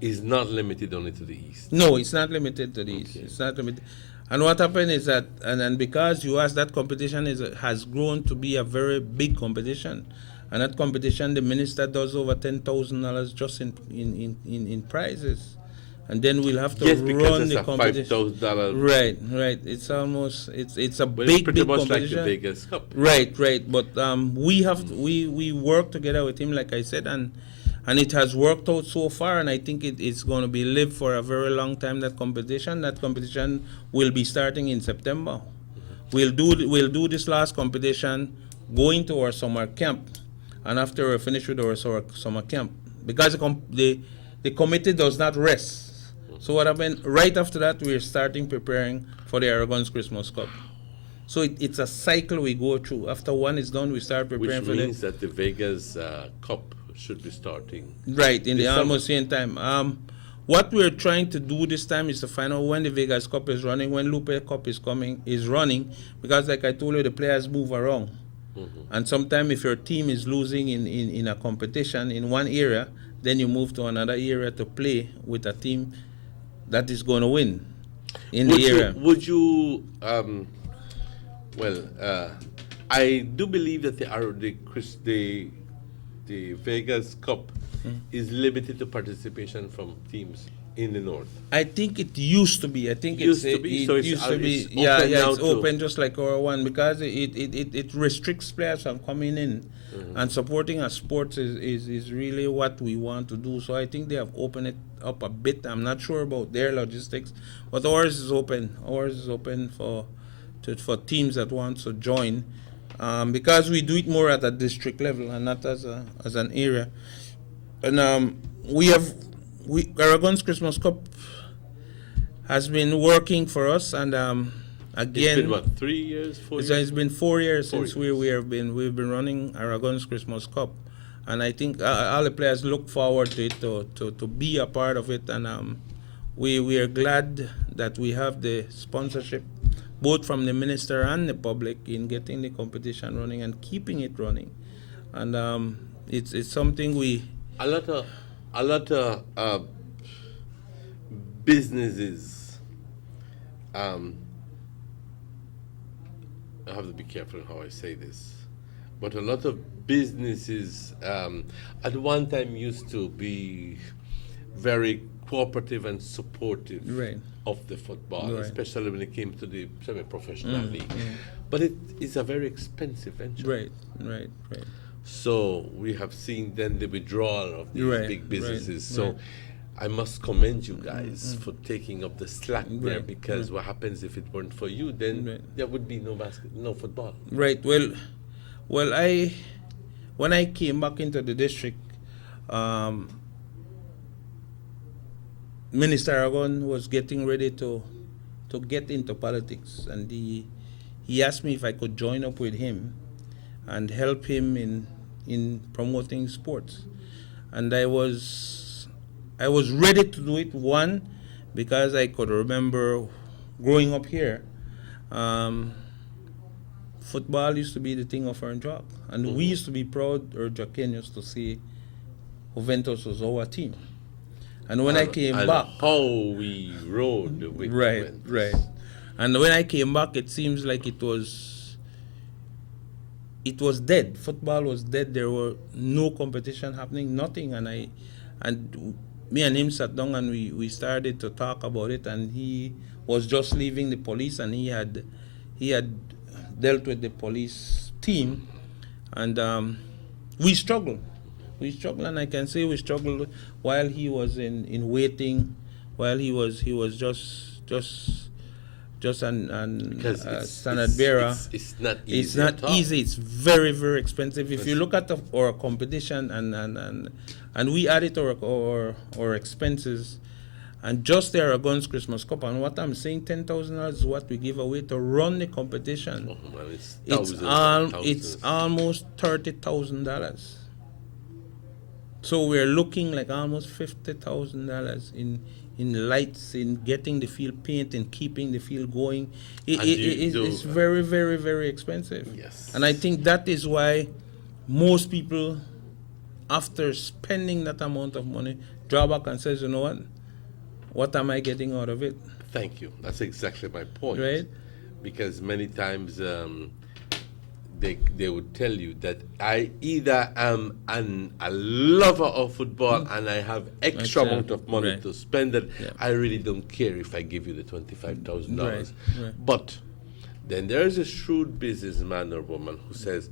is not limited only to the East. No, it's not limited to the East. It's not limited. And what happened is that, and because you asked, that competition has grown to be a very big competition. And that competition, the minister does over $10,000 just in prizes. And then we'll have to run the competition. $5,000. Right. It's almost it's a well, big pretty much competition. like the Vegas Cup. Right. But we work together with him, like I said, and it has worked out so far, and I think it's going to be live for a very long time. That competition will be starting in September. We'll do this last competition, go into our summer camp, and after we're finished with our summer camp, because the committee does not rest. So what happened, right after that, we're starting preparing for the Aragon's Christmas Cup. So it's a cycle we go through. After one is done, we start preparing for which means that the Vegas Cup should be starting. Right, in the almost same time. What we're trying to do this time is to find out when the Vegas Cup is running, when Lupe Cup is running, because like I told you, the players move around. And sometimes if your team is losing in a competition in one area, then you move to another area to play with a team that is going to win in the area. I do believe that the Vegas Cup is limited to participation from teams in the north. I think it used to be. I think it's open just like our one, because it restricts players from coming in, and supporting our sports is really what we want to do. So I think they have opened it up a bit. I'm not sure about their logistics, but ours is open. Ours is open for teams that want to join, because we do it more at a district level and not as an area. And Aragon's Christmas Cup has been working for us, and again, it's been 3 years, 4 years? It's been 4 years since we've been running Aragon's Christmas Cup, and I think all the players look forward to it, to be a part of it, and we are glad that we have the sponsorship both from the minister and the public in getting the competition running and keeping it running, and it's something a lot of businesses. I have to be careful how I say this, but a lot of businesses at one time used to be very cooperative and supportive of the football, especially when it came to the semi-professional league. But it is a very expensive venture. Right. So we have seen then the withdrawal of these big businesses. So I must commend you guys for taking up the slack there, because what happens if it weren't for you, then there would be no football. Right. Well, when I came back into the district, Minister Aragon was getting ready to get into politics, and he asked me if I could join up with him and help him in promoting sports. And I was ready to do it, one, because I could remember growing up here, football used to be the thing of our job, and we used to be proud, our Jacqueños, to see Juventus was our team. And when I came back, how we rode with right, Juventus. right. And when I came back, it seems like it was dead. Football was dead. There were no competition happening, nothing. And me and him sat down and we started to talk about it. And he was just leaving the police, and he had dealt with the police team, and we struggled. We struggled, and I can say we struggled while he was in waiting, while he was just an standard bearer. It's not easy. It's not easy. It's very, very expensive. If you look at our competition and we added our expenses, and just the Aragon's Christmas Cup, and what I'm saying, $10,000 is what we give away to run the competition. Oh man, It's almost $30,000. So we're looking like almost $50,000 in lights, in getting the field paint, and keeping the field going. It's very, very, very expensive. Yes. And I think that is why most people, after spending that amount of money, draw back and says, you know what am I getting out of it? Thank you. That's exactly my point. Right? Because many times they would tell you that I either am a lover of football and I have extra amount of money to spend that I really don't care if I give you the $25,000. Right. But then there is a shrewd businessman or woman who says,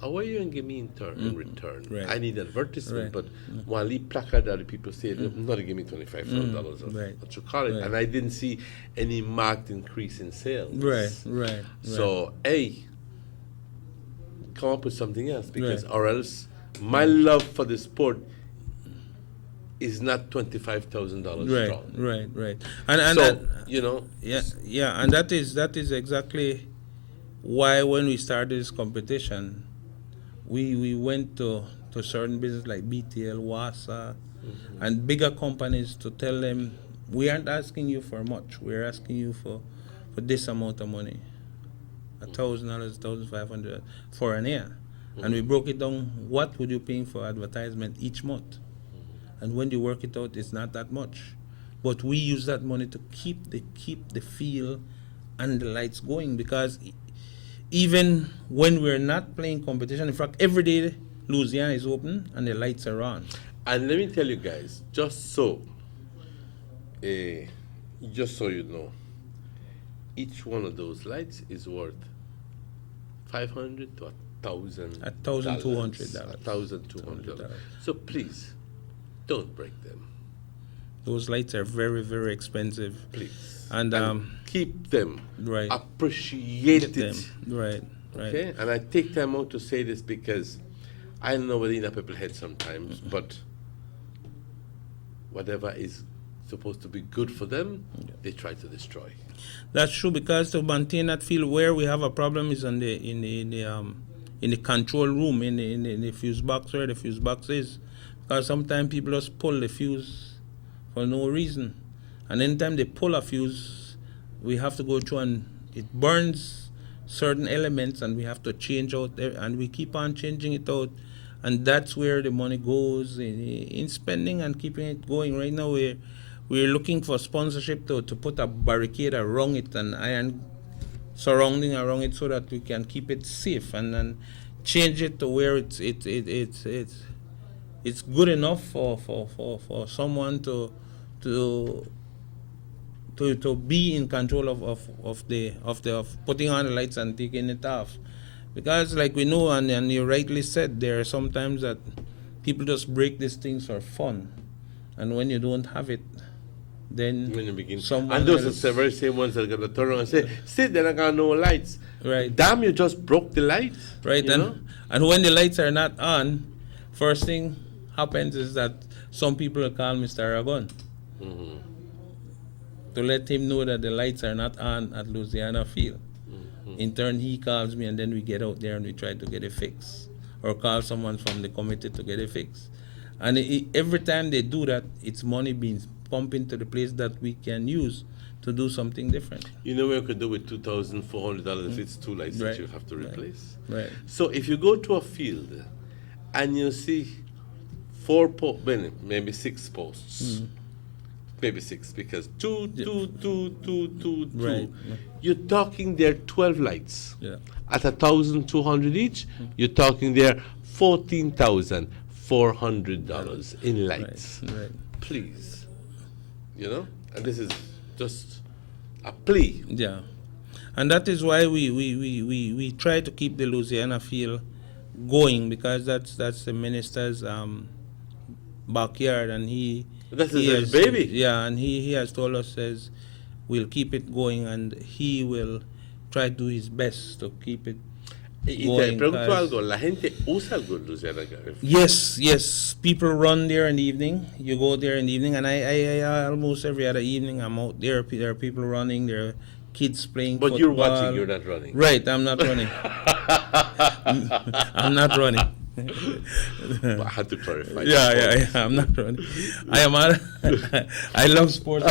what are you going to give me in return? Right. I need advertisement, Right. but while he placard other people say, not to give me $25,000 or what you call it. Right. And I didn't see any marked increase in sales. Right. So, come up with something else, because or else my love for the sport is not $25,000 strong. Right. And so, that, you know. Yeah, and that is exactly why when we started this competition, we went to certain business like BTL, WASA, and bigger companies to tell them, we aren't asking you for much. We're asking you for this amount of money. $1,000, $1,500 for an year. And we broke it down, what would you pay for advertisement each month? And when you work it out, it's not that much. But we use that money to keep the field and the lights going, because even when we're not playing competition, in fact, every day Louisiana is open and the lights are on. And let me tell you guys, just so you know, each one of those lights is worth $500 to $1,200. $1,200. So please, don't break them. Those lights are very, very expensive. Please. And keep them. Right. Appreciate them. it. Right. Okay? And I take time out to say this because I know what's in a people's head sometimes, but whatever is supposed to be good for them, they try to destroy. That's true, because to maintain that field, where we have a problem is in the control room, in the fuse box, where the fuse box is. Because sometimes people just pull the fuse for no reason. And anytime they pull a fuse, we have to go through and it burns certain elements, and we have to change out there, and we keep on changing it out. And that's where the money goes in spending and keeping it going. Right now, we're looking for sponsorship to put a barricade around it, and iron surrounding around it, so that we can keep it safe, and then change it to where it's good enough for someone to be in control of putting on the lights and taking it off. Because like we know, and you rightly said, there are sometimes that people just break these things for fun, and when you don't have it, then when you begin, someone and those else, are the very same ones that are going to turn around and say, "See, they're not got no lights." Right. Damn, you just broke the lights. Right. And when the lights are not on, first thing happens is that some people will call Mr. Aragon to let him know that the lights are not on at Louisiana Field. In turn, he calls me, and then we get out there and we try to get it fixed, or call someone from the committee to get it fixed. And every time they do that, it's money being pumped into the place that we can use to do something different. You know what you could do with $2,400 if it's two lights that you have to replace? Right. So if you go to a field and you see maybe 6 posts. Maybe 6, because two. Right. You're talking there 12 lights. Yeah. At 1,200 each, you're talking there $14,400 in lights. Right. Please. And this is just a plea. Yeah. And that is why we try to keep the Louisiana feel going, because that's the minister's backyard, and That's his baby. Yeah, and he has told us, says we'll keep it going, and he will try to do his best to keep it going. Pregunto algo, la gente usa el Louisiana Garden. Yes, people run there in the evening. You go there in the evening, and I almost every other evening I'm out there. There are people running, there are kids playing But football. you're watching, you're not running. Right, I'm not running. I'm not running. I had to clarify. Yeah, I'm not running. I love sports.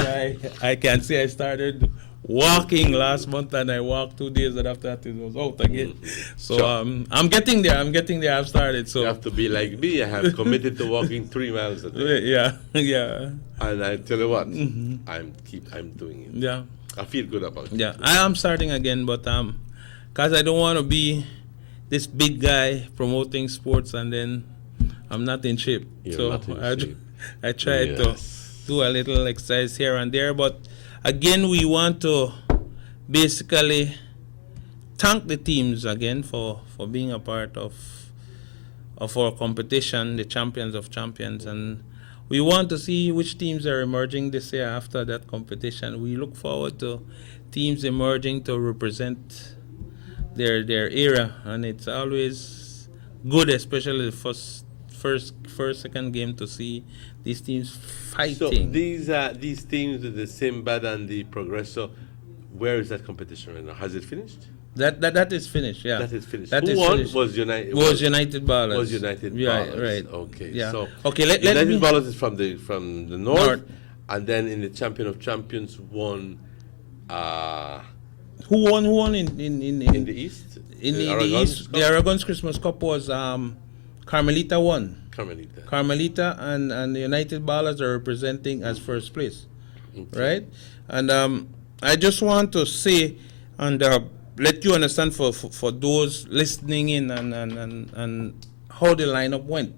I can say I started walking last month, and I walked 2 days, and after that it was out again. So I'm getting there. I've started. So you have to be like me. I have committed to walking 3 miles a day. Yeah. And I tell you what, I'm doing it. Yeah. I feel good about it. Yeah, I am starting again, but cause I don't want to be this big guy promoting sports and then I'm not in shape. I try to do a little exercise here and there, but again, we want to basically thank the teams again for being a part of our competition, the champions of champions, and we want to see which teams are emerging this year after that competition. We look forward to teams emerging to represent their era, and it's always good, especially the first, second game, to see these teams fighting. So these teams, the Simbad and the Progreso, where is that competition right now? Has it finished? That is finished. Yeah. That is finished. That Who is won? finished. Was United Ballers. Was United Ballers. Yeah, right. Okay. Yeah. So okay, let United me Ballers is from the north, and then in the Champion of Champions won. Who won in the east? In the east, the Aragon's Christmas Cup was Carmelita won. Carmelita and the United Ballers are representing as first place, right? And I just want to say and let you understand for those listening in and how the lineup went.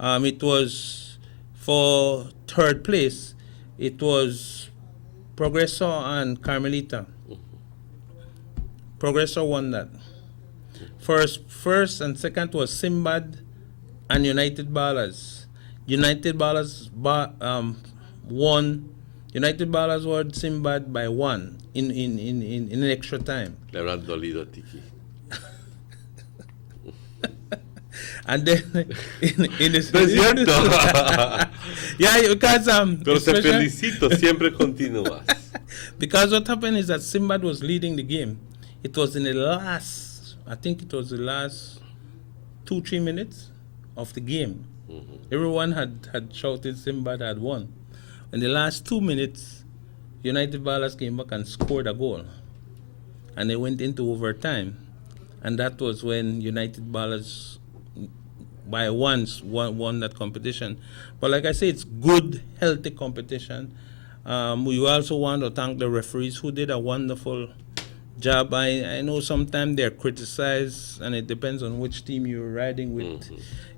It was for third place. It was Progreso and Carmelita. Progreso won that. First and second was Simbad and United Ballers. United Ballers won. United Ballers won Simbad by 1 in an extra time. Le habrán dolido, Tiki. And then in the No es cierto. Yeah, because Pero te felicito, siempre continúas. Because what happened is that Simbad was leading the game. It was in the last 2-3 minutes of the game. Everyone had shouted Simbad had won. In the last 2 minutes, United Ballers came back and scored a goal. And they went into overtime. And that was when United Ballers by once won that competition. But like I say, it's good, healthy competition. We also want to thank the referees who did a wonderful job. I know sometimes they're criticized, and it depends on which team you're riding with.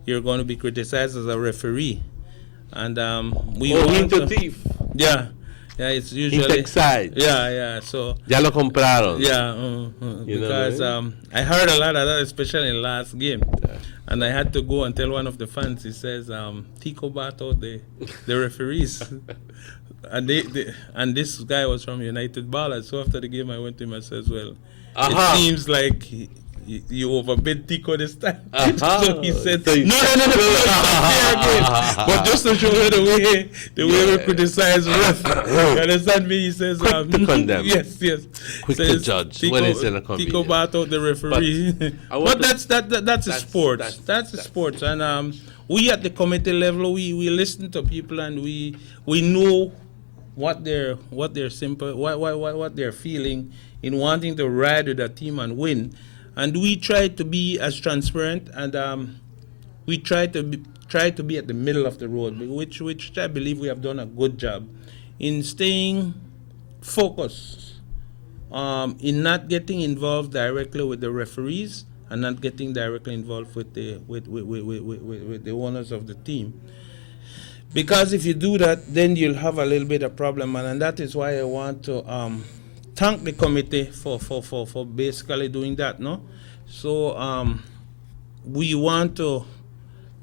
You're going to be criticized as a referee. And we want to, yeah, it's usually Intexide. Yeah. So ya lo compraron. Yeah, because I heard a lot of that, especially in last game. And I had to go and tell one of the fans. He says, Tico Bato, the referees. And this guy was from United Ballers. So after the game, I went to him and says, well, it seems like you overbid Tico this time. So he said, no. But just to show you the way we criticize ref. You understand me? He says, quick to condemn. Yes. Quick to judge when it's inconvenient. Tico Bato, the referee. But that's a sport. That's a sport. And we at the committee level, we listen to people, and we know what they're feeling in wanting to ride with a team and win. And we try to be as transparent, and we try to try to be at the middle of the road, which I believe we have done a good job in staying focused, in not getting involved directly with the referees and not getting directly involved with the owners of the team. Because if you do that, then you'll have a little bit of problem, and that is why I want to thank the committee for basically doing that, no? So we want to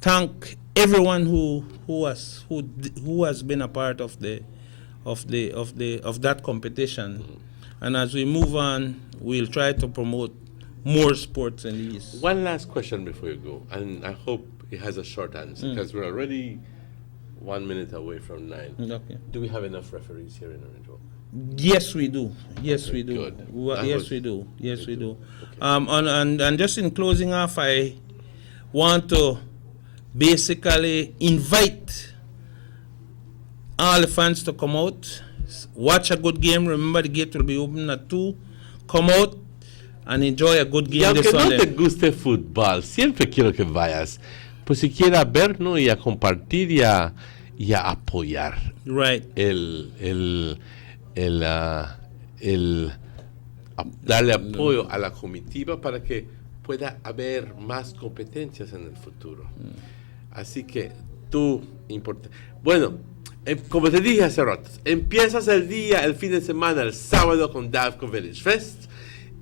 thank everyone who has been a part of that competition, and as we move on, we'll try to promote more sports in the East. One last question before you go, and I hope it has a short answer, because we're already 1 minute away from 9. Okay. Do we have enough referees here in Orange Walk? Yes, we do. Yes, we do. Good. Yes, we do. Yes, we do. And just in closing off, I want to basically invite all the fans to come out, watch a good game. Remember, the gate will be open at 2. Come out and enjoy a good game this Sunday. Y aunque no te Sunday. guste fútbol, siempre quiero que vayas, pues si quieras ver, ¿no? Y a compartir y a apoyar. Right. Darle apoyo a la comitiva para que pueda haber más competencias en el futuro. Así que bueno, como te dije hace rato, empiezas el fin de semana, el sábado con Davco Village Fest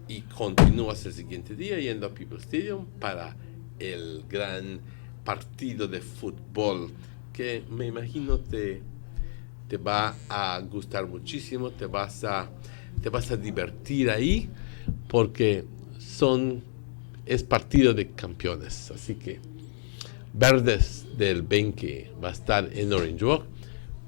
y continúas el siguiente día yendo a People Stadium para el gran partido de fútbol que me imagino te va a gustar muchísimo, te vas a divertir ahí porque es partido de campeones. Así que Verdes del Benque va a estar en Orange Walk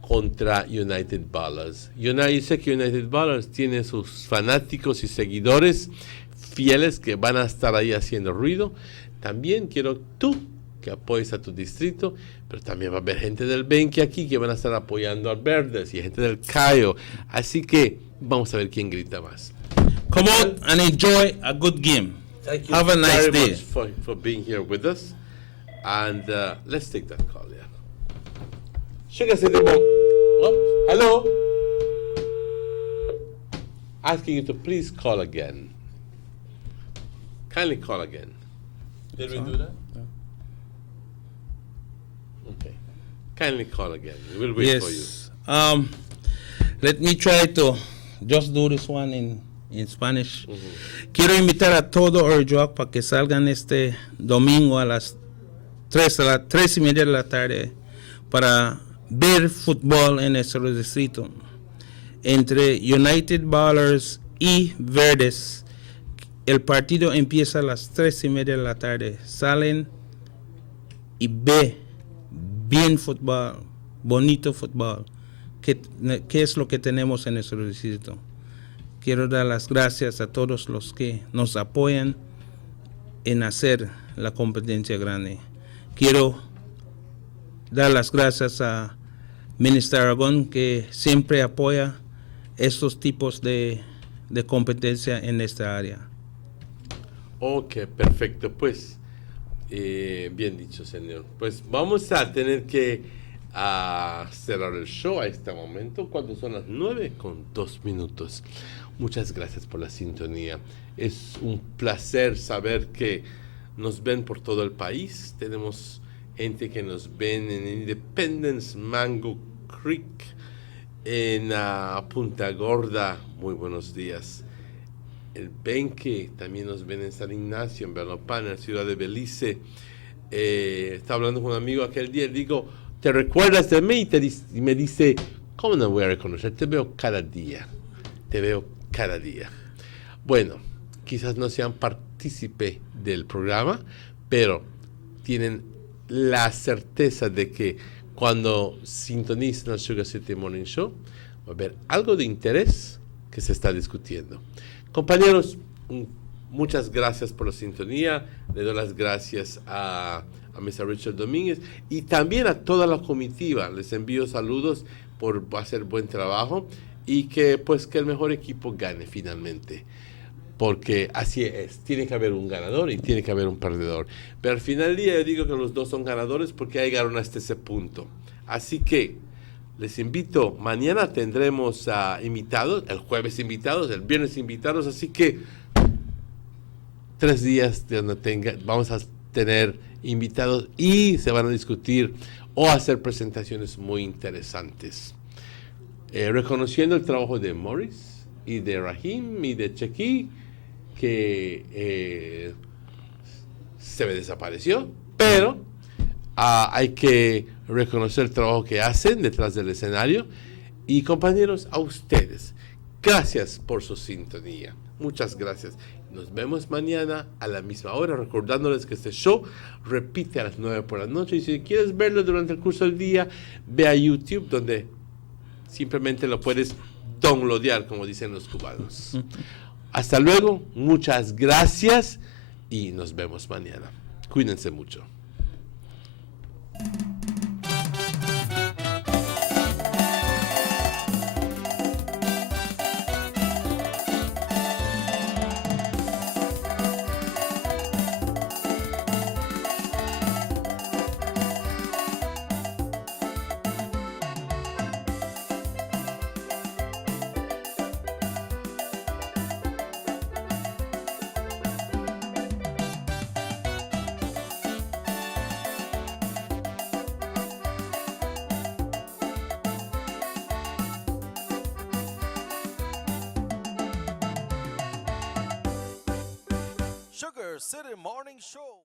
contra United Ballers. Yo sé que United Ballers tiene sus fanáticos y seguidores fieles que van a estar ahí haciendo ruido. También quiero tú que apoyes a tu distrito, pero también va a haber gente del Benque aquí que van a estar apoyando a Verdes y gente del Cayo. Así que vamos a ver quién grita más. Come out and enjoy a good game. Thank you Have a nice very day. much for being here with us. And let's take that call, yeah. Sugar City Mom. Oh, hello. Asking you to please call again. Kindly call again. Did we do that? Okay. Kindly call again. We'll wait for you. Yes. Let me try to just do this one in Spanish. Quiero invitar a todo Orange Walk para que salgan este domingo a las 3:30 de la tarde para ver fútbol en nuestro distrito entre United Ballers y Verdes. El partido empieza a las 3:30 de la tarde. Salen y ve bien fútbol, bonito fútbol. ¿Qué es lo que tenemos en nuestro distrito? Quiero dar las gracias a todos los que nos apoyan en hacer la competencia grande. Quiero dar las gracias a Ministro Aragón que siempre apoya estos tipos de competencia en esta área. Ok, perfecto. Pues, bien dicho, señor. Pues vamos a tener que cerrar el show a este momento cuando son las 9:02. Muchas gracias por la sintonía. Es un placer saber que nos ven por todo el país. Tenemos gente que nos ven en Independence, Mango Creek, en Punta Gorda. Muy buenos días. El Benque, también nos ven en San Ignacio, en Belopán, en la ciudad de Belice. Estaba hablando con un amigo aquel día, digo, ¿te recuerdas de mí? Y me dice, ¿cómo no voy a reconocer? Te veo cada día. Bueno, quizás no sean partícipe del programa, pero tienen la certeza de que cuando sintonizan el Sugar City Morning Show, va a haber algo de interés que se está discutiendo. Compañeros, muchas gracias por la sintonía. Le doy las gracias a Mr. Richard Domínguez y también a toda la comitiva. Les envío saludos por hacer buen trabajo y que el mejor equipo gane finalmente. porque así es, tiene que haber un ganador y tiene que haber un perdedor. Pero al final del día yo digo que los dos son ganadores porque ya llegaron hasta ese punto. Así que les invito, mañana tendremos invitados, el jueves invitados, el viernes invitados, así que 3 días de donde vamos a tener invitados y se van a discutir o hacer presentaciones muy interesantes. Reconociendo el trabajo de Morris y de Rahim y de Chequi, que se me desapareció, pero hay que reconocer el trabajo que hacen detrás del escenario. Y compañeros, a ustedes, gracias por su sintonía. Muchas gracias. Nos vemos mañana a la misma hora, recordándoles que este show repite a las 9 por la noche. Y si quieres verlo durante el curso del día, ve a YouTube, donde simplemente lo puedes downloadear, como dicen los cubanos. Hasta luego, muchas gracias y nos vemos mañana. Cuídense mucho. Sugar City Morning Show.